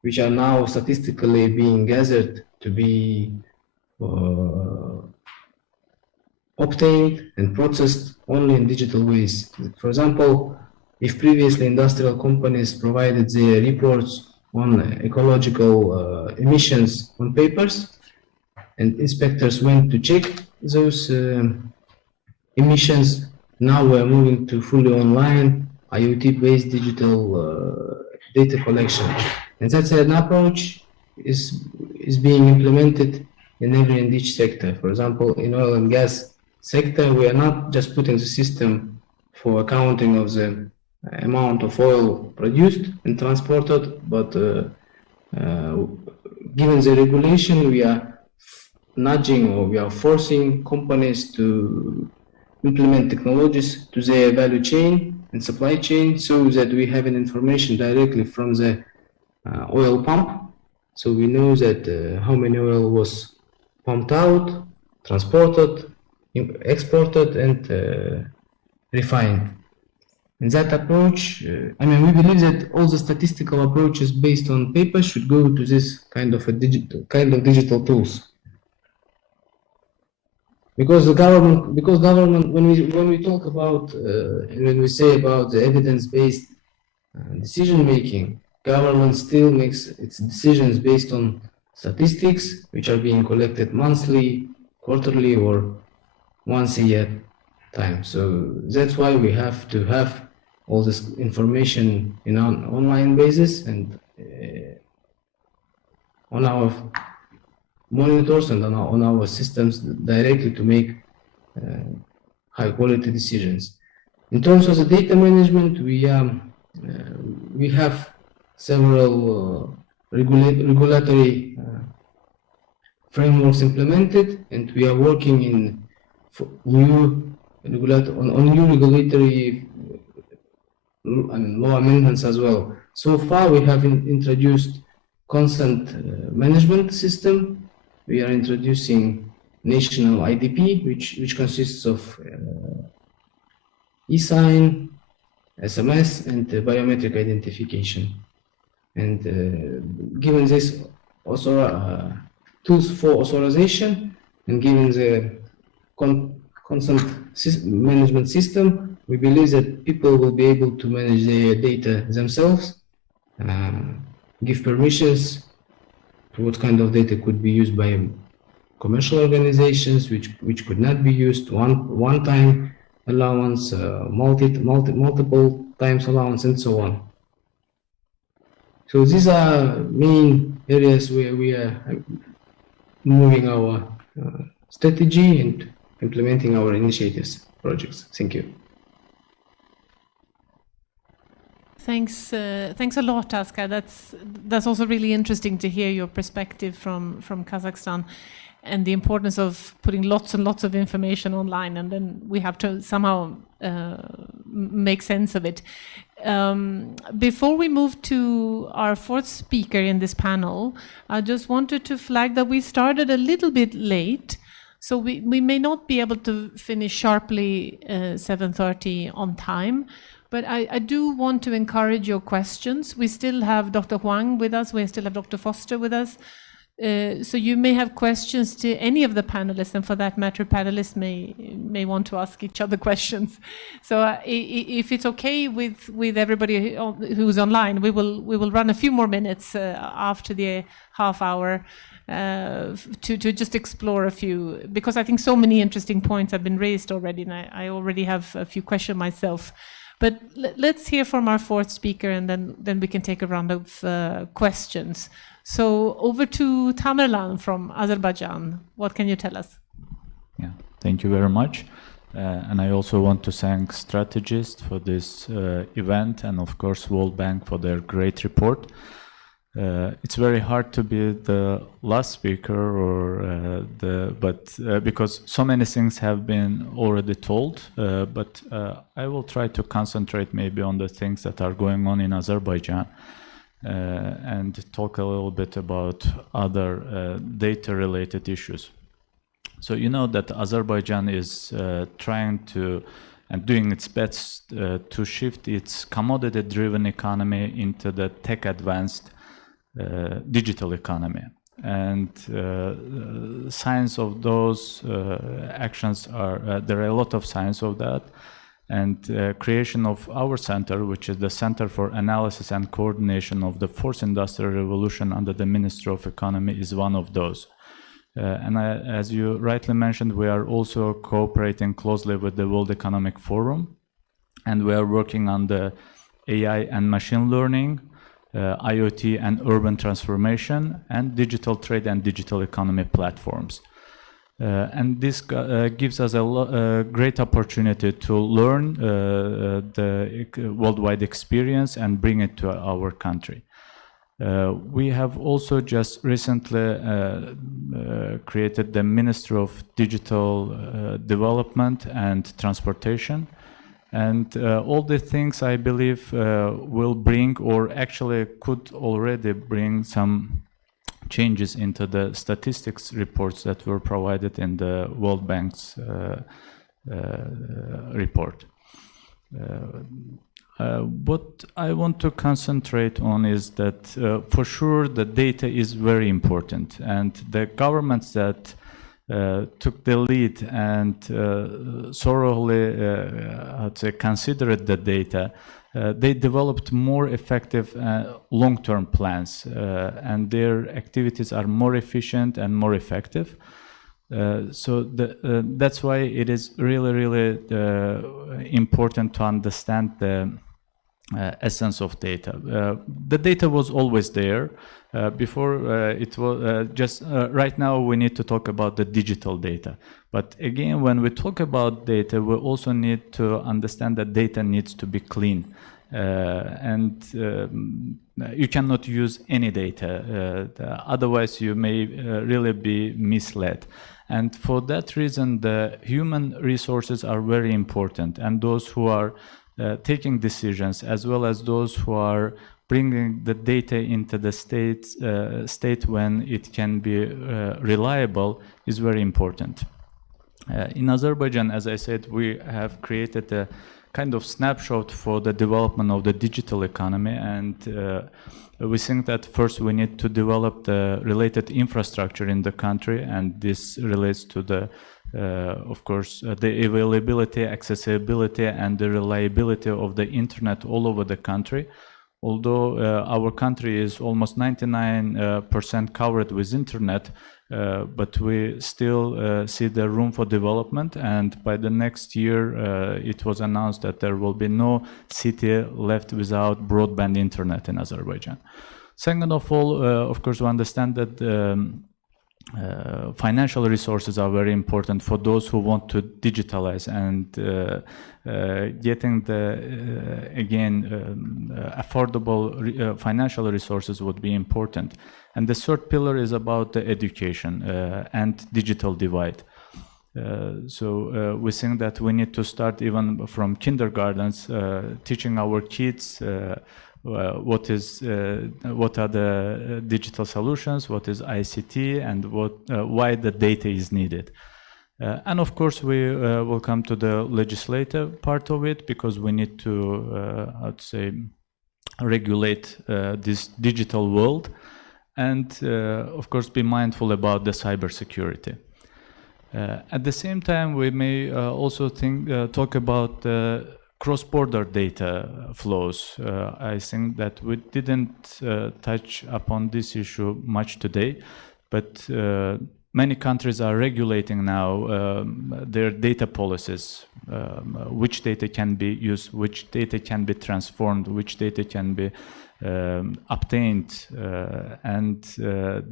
which are now statistically being gathered to be obtained and processed only in digital ways. For example, if previously industrial companies provided their reports on ecological emissions on papers, and inspectors went to check those emissions, now we're moving to fully online, IoT-based digital data collection. And that's an approach is being implemented in every and each sector. For example, in oil and gas sector, we are not just putting the system for accounting of the amount of oil produced and transported, but given the regulation, we are nudging or we are forcing companies to implement technologies to their value chain and supply chain so that we have an information directly from the oil pump. So we know that how many oil was pumped out, transported, exported, and refined. And that approach, we believe that all the statistical approaches based on paper should go to this kind of digital tools. Because government, when we talk about and when we say about the evidence-based decision making, government still makes its decisions based on statistics which are being collected monthly, quarterly, or once a year time. So that's why we have to have all this information in an online basis and on our monitors and on our systems directly to make high quality decisions. In terms of the data management, we have several regulatory frameworks implemented, and we are working on new regulatory law amendments as well. So far, we have introduced consent management system. We are introducing national IDP, which consists of e-sign, SMS, and biometric identification. And given this also tools for authorization, and given the consent management system, we believe that people will be able to manage their data themselves, give permissions to what kind of data could be used by commercial organizations, which could not be used, one-time allowance, multiple times allowance, and so on. So these are main areas where we are moving our strategy and implementing our initiatives, projects. Thank you. Thanks a lot, Aska. That's also really interesting to hear your perspective from Kazakhstan and the importance of putting lots and lots of information online, and then we have to somehow make sense of it. Before we move to our fourth speaker in this panel, I just wanted to flag that we started a little bit late, so we may not be able to finish sharply 7:30 on time. But I do want to encourage your questions. We still have Dr. Huang with us. We still have Dr. Foster with us. So you may have questions to any of the panelists, and for that matter, panelists may want to ask each other questions. So if it's okay with everybody who's online, we will run a few more minutes after the half hour to just explore a few, because I think so many interesting points have been raised already, and I already have a few questions myself. But let's hear from our fourth speaker, and then we can take a round of questions. So over to Tamerlan from Azerbaijan. What can you tell us? Yeah, thank you very much. And I also want to thank strategists for this event, and of course World Bank for their great report. It's very hard to be the last speaker, but because so many things have been already told, but I will try to concentrate maybe on the things that are going on in Azerbaijan and talk a little bit about other data-related issues. So you know that Azerbaijan is trying to and doing its best to shift its commodity-driven economy into the tech-advanced digital economy, and signs of those actions are there are a lot of signs of that, and creation of our center, which is the Center for Analysis and Coordination of the Fourth Industrial Revolution under the Ministry of Economy, is one of those. And as you rightly mentioned, we are also cooperating closely with the World Economic Forum, and we are working on the AI and machine learning, IoT and urban transformation, and digital trade and digital economy platforms. And this gives us a great opportunity to learn the worldwide experience and bring it to our country. We have also just recently created the Ministry of Digital Development and Transportation. And all the things I believe will bring, or actually could already bring, some changes into the statistics reports that were provided in the World Bank's report. What I want to concentrate on is that for sure the data is very important, and the governments that took the lead and thoroughly considered the data, they developed more effective long-term plans, and their activities are more efficient and more effective. So that's why it is really important to understand the essence of data. The data was always there before. It was just right now we need to talk about the digital data. But again, when we talk about data, we also need to understand that data needs to be clean. And you cannot use any data, otherwise you may really be misled. And for that reason, the human resources are very important, and those who are taking decisions, as well as those who are bringing the data into the state when it can be reliable, is very important. In Azerbaijan, as I said, we have created a kind of snapshot for the development of the digital economy, and we think that first we need to develop the related infrastructure in the country, and this relates to the of course the availability, accessibility, and the reliability of the internet all over the country. Although our country is almost 99% covered with internet, but we still see the room for development, and by the next year it was announced that there will be no city left without broadband internet in Azerbaijan. Second of all, of course, we understand that financial resources are very important for those who want to digitalize, and getting the affordable financial resources would be important. And the third pillar is about the education and digital divide. So we think that we need to start even from kindergartens, teaching our kids what are the digital solutions, what is ICT, and why the data is needed. And of course, we will come to the legislative part of it, because we need to, I'd say, regulate this digital world, and of course, be mindful about the cybersecurity. At the same time, we may also talk about cross-border data flows. I think that we didn't touch upon this issue much today, but many countries are regulating now their data policies, which data can be used, which data can be transformed, which data can be obtained, and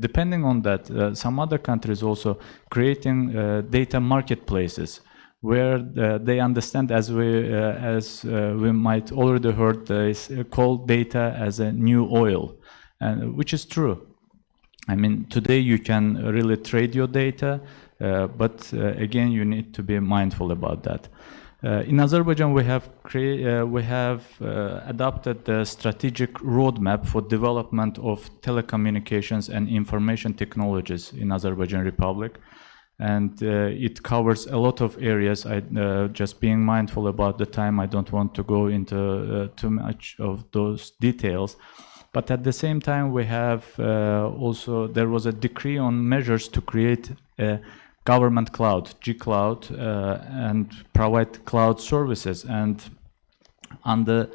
depending on that, some other countries also creating data marketplaces, where they understand, as we might already heard, they call data as a new oil, and which is true. I mean, today you can really trade your data, but again, you need to be mindful about that. In Azerbaijan, we have adopted the strategic roadmap for development of telecommunications and information technologies in Azerbaijan Republic, and it covers a lot of areas. Just being mindful about the time, I don't want to go into too much of those details. But at the same time, we have also, there was a decree on measures to create a government cloud, G-Cloud, and provide cloud services. And under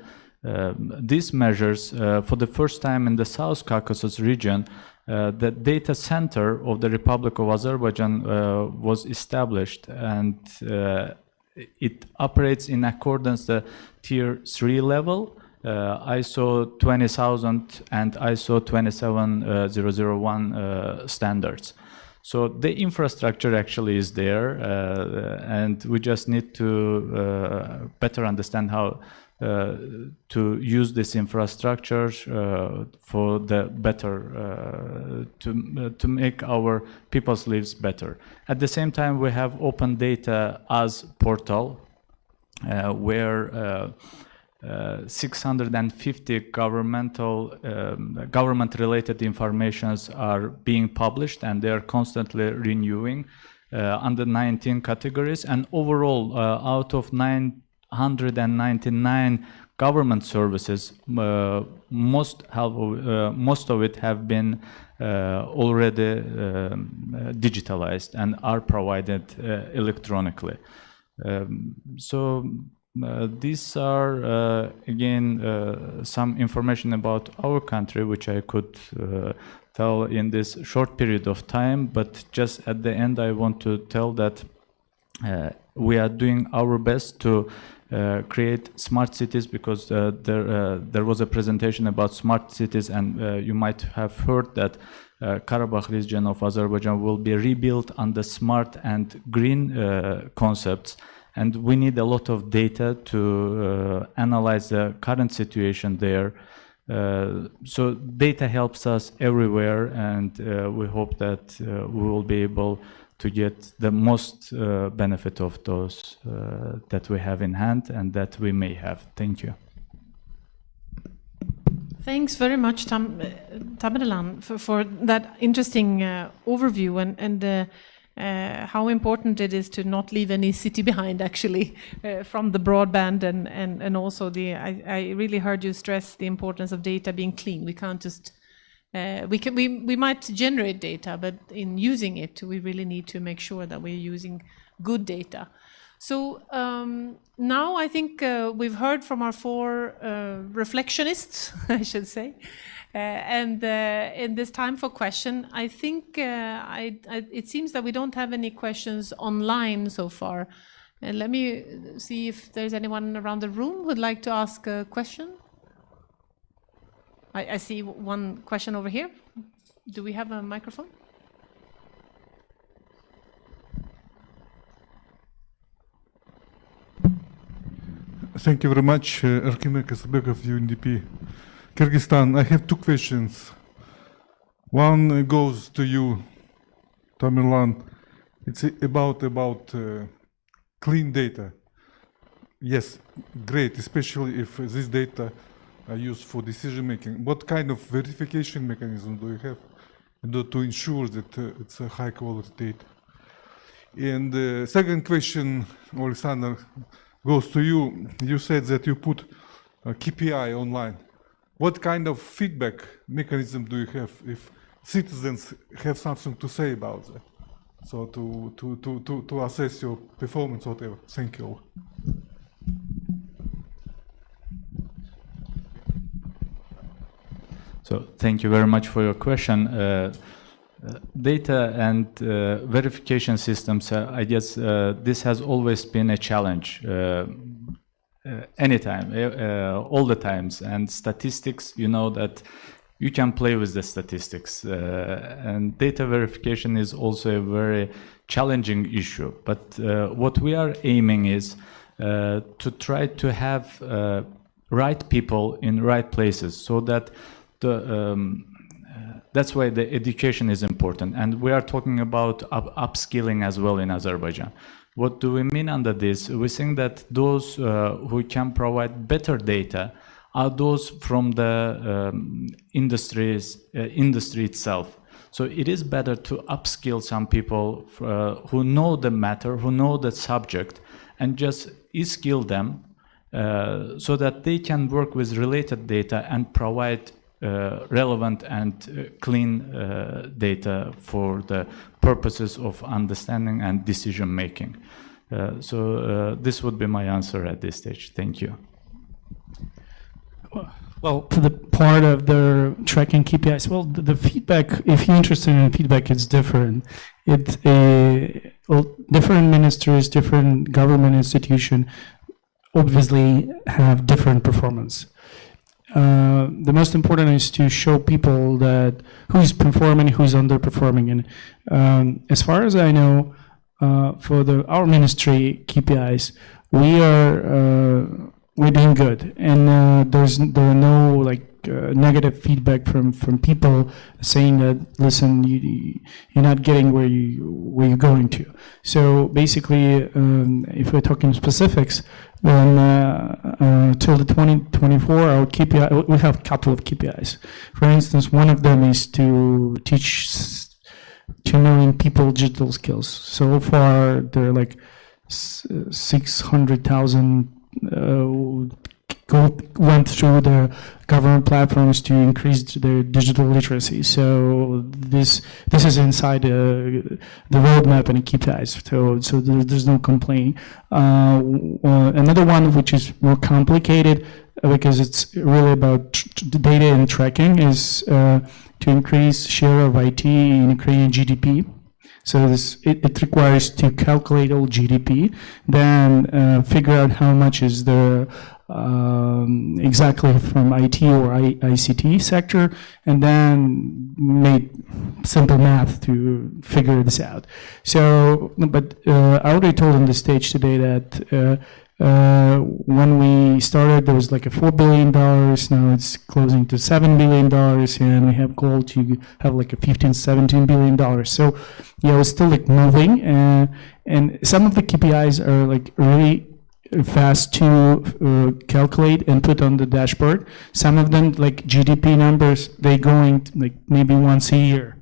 these measures, for the first time in the South Caucasus region, the data center of the Republic of Azerbaijan was established, and it operates in accordance the Tier 3 level, ISO 20000 and ISO 27001 standards. So the infrastructure actually is there, and we just need to better understand how to use this infrastructure for the better, to make our people's lives better. At the same time, we have open data as portal, where 650 government-related informations are being published, and they are constantly renewing under 19 categories. And overall, out of 999 government services, most of it have been already digitalized and are provided electronically. These are again some information about our country, which I could tell in this short period of time, but just at the end I want to tell that we are doing our best to create smart cities, because there was a presentation about smart cities, and you might have heard that Karabakh region of Azerbaijan will be rebuilt on the smart and green concepts. And we need a lot of data to analyze the current situation there. So data helps us everywhere, and we hope that we will be able to get the most benefit of those that we have in hand and that we may have. Thank you. Thanks very much, Tamerlan, for that interesting overview, and how important it is to not leave any city behind, actually, from the broadband, and also I really heard you stress the importance of data being clean. We can't just we might generate data, but in using it, we really need to make sure that we're using good data. So now I think we've heard from our four reflectionists, I should say. And in this time for question, I think it seems that we don't have any questions online so far. And let me see if there's anyone around the room who would like to ask a question. I see one question over here. Do we have a microphone? Thank you very much, Erkin Kasabek of UNDP. Kyrgyzstan, I have two questions. One goes to you, Tamerlan. It's about clean data. Yes, great, especially if this data are used for decision making. What kind of verification mechanism do you have to ensure that it's a high quality data? And the second question, Alexander, goes to you. You said that you put a KPI online. What kind of feedback mechanism do you have if citizens have something to say about that? So to assess your performance, whatever. Thank you. So thank you very much for your question. Data and verification systems, I guess this has always been a challenge. Anytime, all the times, and statistics, you know that you can play with the statistics, and data verification is also a very challenging issue. But what we are aiming is to try to have right people in right places, so that that's why the education is important, and we are talking about upskilling as well in Azerbaijan. What do we mean under this? We think that those who can provide better data are those from the industry itself. So it is better to upskill some people who know the matter, who know the subject, and just skill them so that they can work with related data and provide relevant and clean data for the purposes of understanding and decision making. So this would be my answer at this stage. Thank you. Well, for the part of the tracking KPIs, well, the feedback, if you're interested in feedback, it's different. It's different ministers, different government institution obviously have different performance. the most important is to show people that who's performing, who's underperforming. And as far as I know, for our ministry KPIs, we're doing good, and there are no negative feedback from people saying that, listen, you're not getting where you're going to. So basically, if we're talking specifics, then till the 2024, our KPI, we have a couple of KPIs. For instance, one of them is to teach 2 million people digital skills. So far, there are 600,000 went through the government platforms to increase their digital literacy. So this is inside the roadmap and KPIs. So there's no complaint. Another one which is more complicated because it's really about data and tracking is to increase share of IT in Ukrainian GDP. So it requires to calculate all GDP, then figure out how much is the exactly from IT or ICT sector, and then make simple math to figure this out. So, but I already told on the stage today that when we started, there was a $4 billion. Now it's closing to $7 billion, and we have goal to have a $15-17 billion. So, yeah, we're still moving, and some of the KPIs are really fast to calculate and put on the dashboard. Some of them, GDP numbers, they going maybe once a year.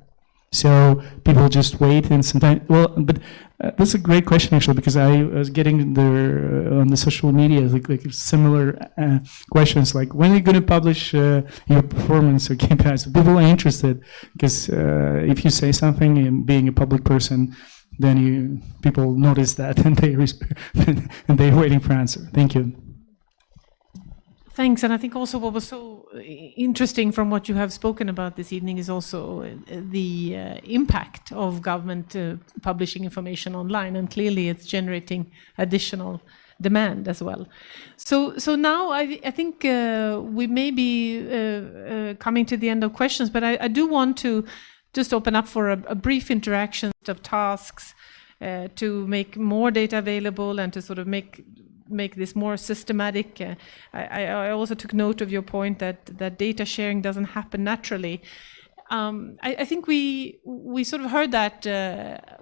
So people just wait, and sometimes, but that's a great question actually, because I was getting on the social media similar questions like, when are you going to publish your performance or KPIs? People are interested because if you say something and being a public person, then people notice that and and they're waiting for answer. Thank you. Thanks, and I think also what was so interesting from what you have spoken about this evening is also the impact of government publishing information online, and clearly it's generating additional demand as well. So now I think we may be coming to the end of questions, but I do want to just open up for a brief interaction of tasks to make more data available and to sort of make this more systematic. I also took note of your point that data sharing doesn't happen naturally. I think we sort of heard that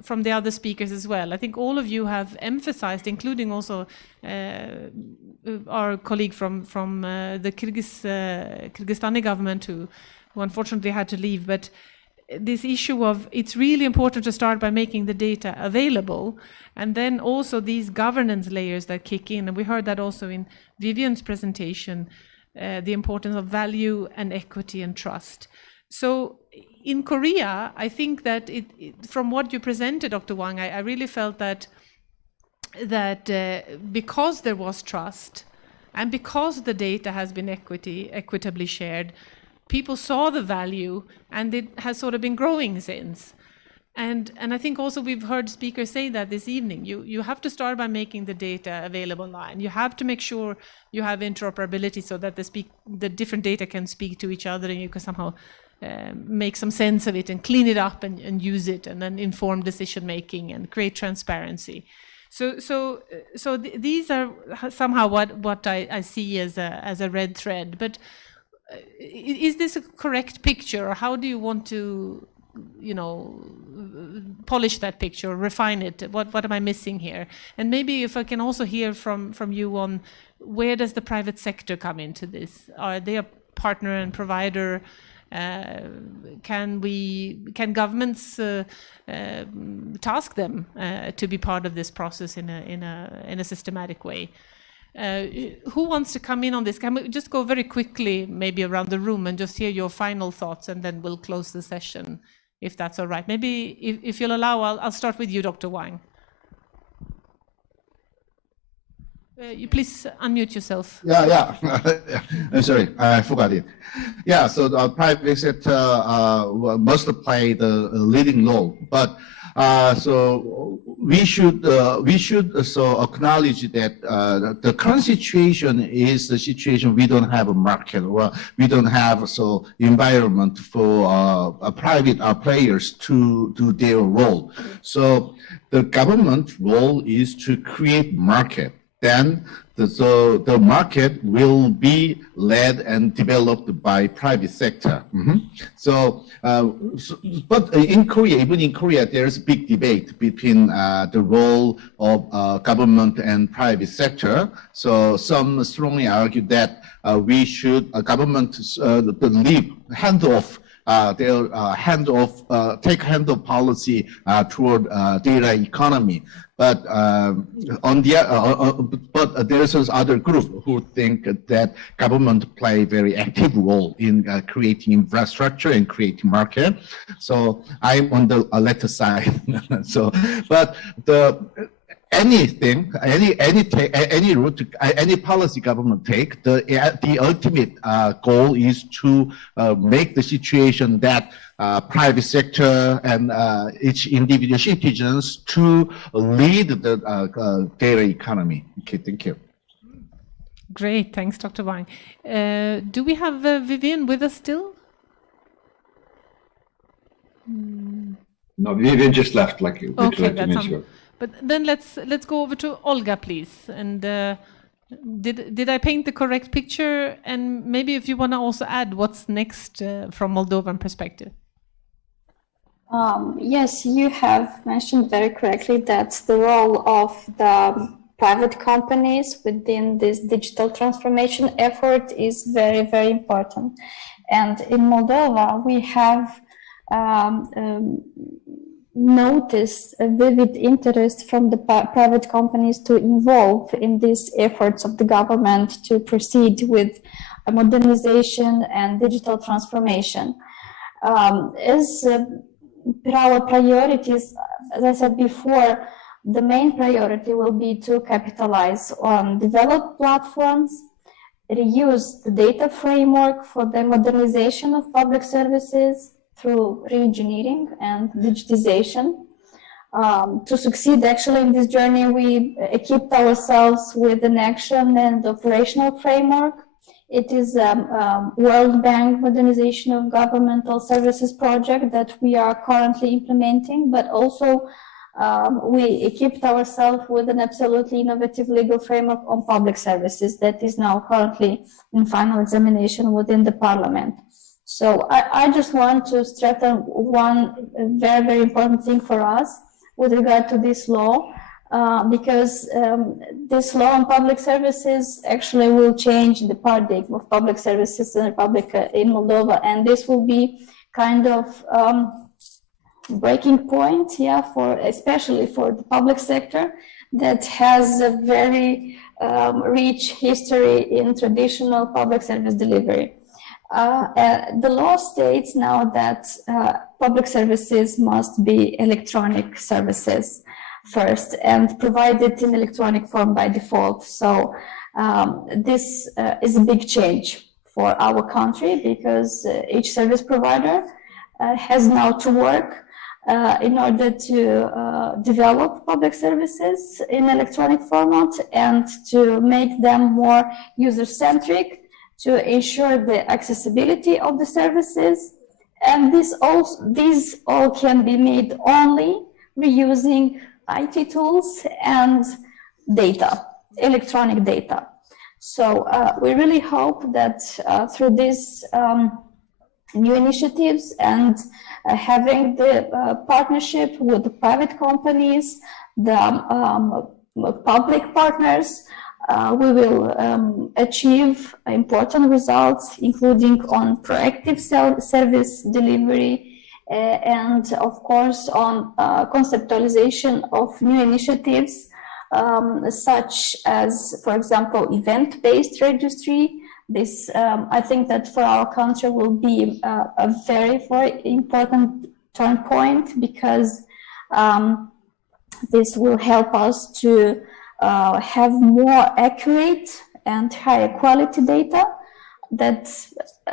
from the other speakers as well. I think all of you have emphasized, including also our colleague from the Kyrgyzstani government who unfortunately had to leave, but this issue of it's really important to start by making the data available, and then also these governance layers that kick in, and we heard that also in Vivian's presentation, the importance of value and equity and trust. So in Korea, I think that from what you presented, Dr. Wang, I really felt that because there was trust and because the data has been equitably shared, people saw the value, and it has sort of been growing since. And I think also we've heard speakers say that this evening. You have to start by making the data available online. You have to make sure you have interoperability so that the different data can speak to each other, and you can somehow make some sense of it and clean it up and use it, and then inform decision making and create transparency. So these are somehow what I see as a red thread. But is this a correct picture, or how do you want to, polish that picture, or refine it? What am I missing here? And maybe if I can also hear from you on where does the private sector come into this? Are they a partner and provider? Can governments task them to be part of this process in a systematic way? Who wants to come in on this? Can we just go very quickly, maybe around the room, and just hear your final thoughts, and then we'll close the session, if that's all right. Maybe if you'll allow, I'll start with you, Dr. Wang. You please unmute yourself. Yeah. I'm sorry, I forgot it. Yeah, so the private sector must play the leading role, but So we should so acknowledge that the current situation is the situation we don't have a market, or we don't have so environment for private players to do their role. So the government role is to create market. Then the market will be led and developed by private sector. But in Korea, even in Korea, there's a big debate between the role of government and private sector. So some strongly argue that we should government leave handoff. Take handoff policy toward data economy, but but there's this other group who think that government play a very active role in creating infrastructure and creating market. So I'm on the latter side. So, but anything, any route, any policy government take, the ultimate goal is to make the situation that private sector and each individual citizens to lead the data economy. Okay, thank you. Great, thanks, Dr. Wang. Do we have Vivian with us still? No, Vivian just left like literally 2 minutes ago. But then let's go over to Olga, please. And did I paint the correct picture? And maybe if you want to also add what's next from Moldovan perspective. Yes, you have mentioned very correctly that the role of the private companies within this digital transformation effort is very, very important. And in Moldova, we have noticed a vivid interest from the private companies to involve in these efforts of the government to proceed with modernization and digital transformation. As our priorities, as I said before, the main priority will be to capitalize on developed platforms, reuse the data framework for the modernization of public services through re-engineering and digitization. To succeed actually in this journey, we equipped ourselves with an action and operational framework. It is a World Bank Modernization of Governmental Services project that we are currently implementing, but also we equipped ourselves with an absolutely innovative legal framework on public services that is now currently in final examination within the Parliament. So I just want to strengthen one very, very important thing for us with regard to this law, because this law on public services actually will change the paradigm of public services in the Republic in Moldova, and this will be kind of breaking point, especially for the public sector that has a very rich history in traditional public service delivery. The law states now that public services must be electronic services first and provided in electronic form by default. So this is a big change for our country because each service provider has now to work in order to develop public services in electronic format and to make them more user-centric, to ensure the accessibility of the services. And these all can be made only reusing IT tools and data, electronic data. So we really hope that through these new initiatives and having the partnership with the private companies, the public partners, we will achieve important results, including on proactive service delivery and, of course, on conceptualization of new initiatives, such as, for example, event-based registry. This, I think that for our country will be a very, very important turn point because this will help us to have more accurate and higher quality data that,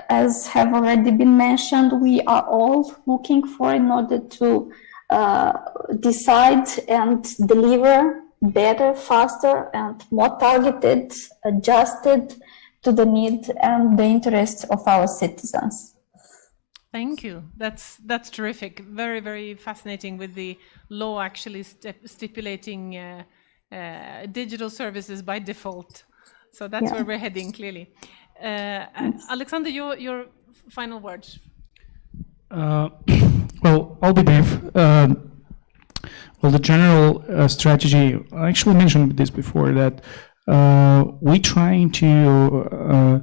as have already been mentioned, we are all looking for in order to decide and deliver better, faster, and more targeted, adjusted to the need and the interests of our citizens. Thank you. That's terrific. Very, very fascinating with the law actually stipulating digital services by default. So that's where we're heading, clearly. Alexander, your final words. Well, I'll be brief. Well, the general strategy, I actually mentioned this before, that we're trying to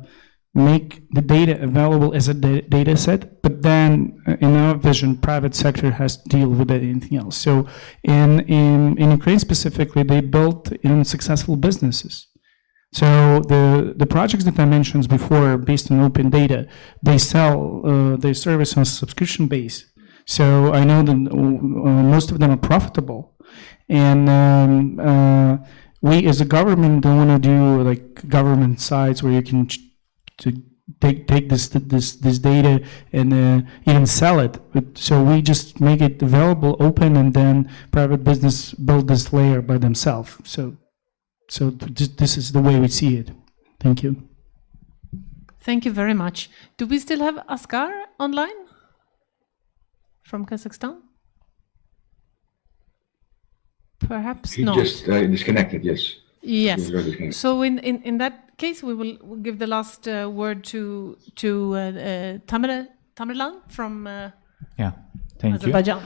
make the data available as a data set, but then in our vision, private sector has to deal with anything else. So in Ukraine specifically, they built successful businesses. So the projects that I mentioned before, based on open data, they sell their service on a subscription base. So I know that most of them are profitable, and we as a government don't want to do like government sites where you can take this data and even sell it. So we just make it available, open, and then private business build this layer by themselves. So this is the way we see it. Thank you. Thank you very much. Do we still have Asghar online from Kazakhstan? Perhaps He not. just disconnected, yes. Yes. So in that case, we'll give the last word to Tamerlan from Thank Azerbaijan.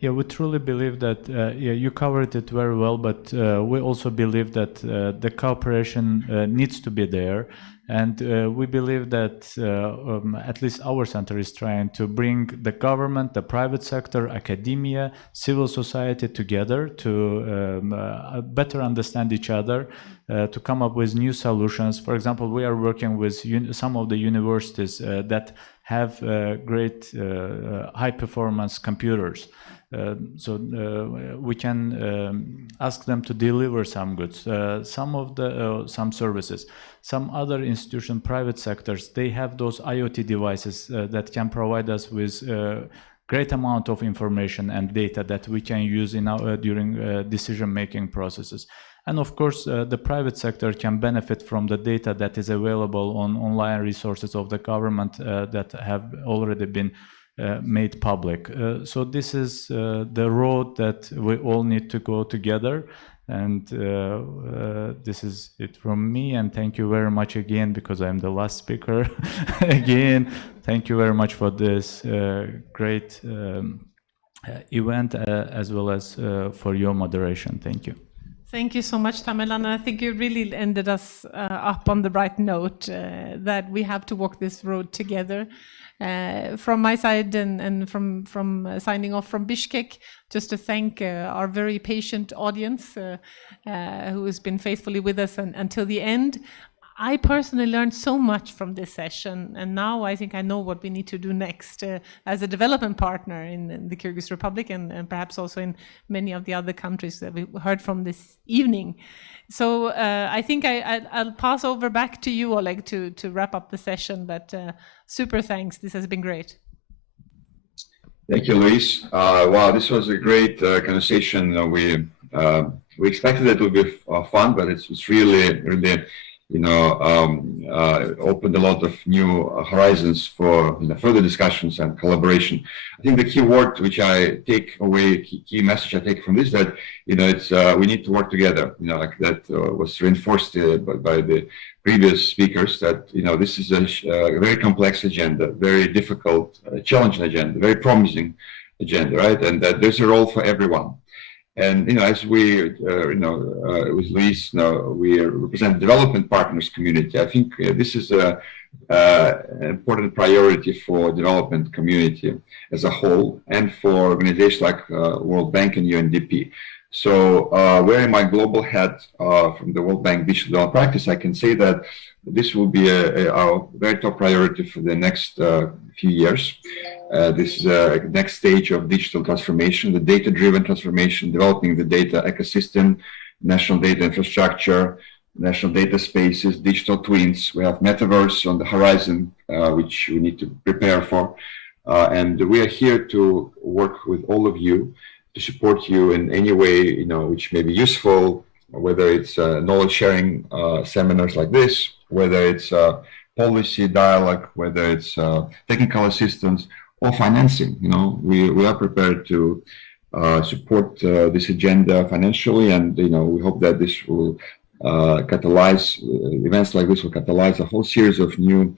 Yeah, we truly believe that, you covered it very well, but we also believe that the cooperation needs to be there. And we believe that at least our center is trying to bring the government, the private sector, academia, civil society together to better understand each other, to come up with new solutions. For example, we are working with some of the universities that have great high-performance computers. So we can ask them to deliver some goods, some services. Some other institutions, private sectors, they have those IoT devices that can provide us with great amount of information and data that we can use in during decision-making processes. And of course, the private sector can benefit from the data that is available on online resources of the government that have already been made public. So this is the road that we all need to go together. And this is it from me. And thank you very much again, because I'm the last speaker. Again, thank you very much for this great event, as well as for your moderation. Thank you. Thank you so much, Tamerlan. And I think you really ended us up on the right note, that we have to walk this road together. From my side and from signing off from Bishkek, just to thank our very patient audience who has been faithfully with us until the end. I personally learned so much from this session, and now I think I know what we need to do next as a development partner in the Kyrgyz Republic and perhaps also in many of the other countries that we heard from this evening. So I think I'll pass over back to you, Oleg, to wrap up the session, but super thanks. This has been great. Thank you, Luis. Wow, this was a great conversation. We expected it would be fun, but it's really opened a lot of new horizons for further discussions and collaboration. I think the key word which I take away, key message I take from this, that it's we need to work together. Like that was reinforced by the previous speakers, that this is a very complex agenda, very difficult, challenging agenda, very promising agenda, right? And that there's a role for everyone. And as we, with Luis, we represent development partners community. I think this is an important priority for development community as a whole, and for organizations like World Bank and UNDP. So, wearing my global hat from the World Bank Digital Development Practice, I can say that this will be our very top priority for the next few years. This is a next stage of digital transformation, the data-driven transformation, developing the data ecosystem, national data infrastructure, national data spaces, digital twins. We have metaverse on the horizon, which we need to prepare for. And we are here to work with all of you, to support you in any way, which may be useful, whether it's knowledge sharing seminars like this, whether it's policy dialogue, whether it's technical assistance or financing. We are prepared to support this agenda financially, and we hope that this will catalyze events like this will catalyze a whole series of new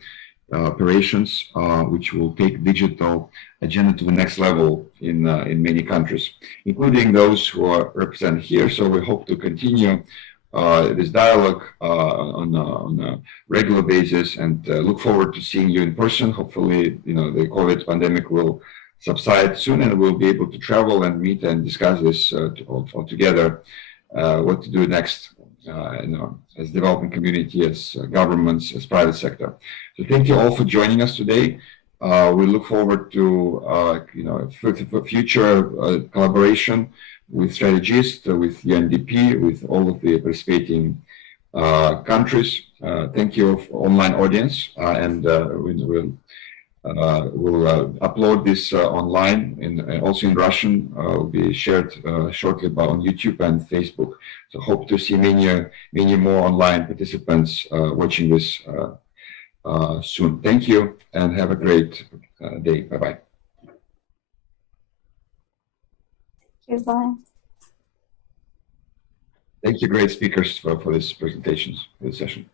operations which will take digital agenda to the next level in many countries, including those who are represented here. So we hope to continue this dialogue on a regular basis, and look forward to seeing you in person. Hopefully, the COVID pandemic will subside soon, and we'll be able to travel and meet and discuss this all together, what to do next, as developing community, as governments, as private sector. So thank you all for joining us today. We look forward to future collaboration with strategists, with UNDP, with all of the participating countries. Thank you, online audience, and we'll upload this online, and also in Russian. Will be shared shortly on YouTube and Facebook. So hope to see many more online participants watching this soon. Thank you, and have a great day. Bye-bye. Goodbye. Thank you, great speakers, for this presentation, for this session.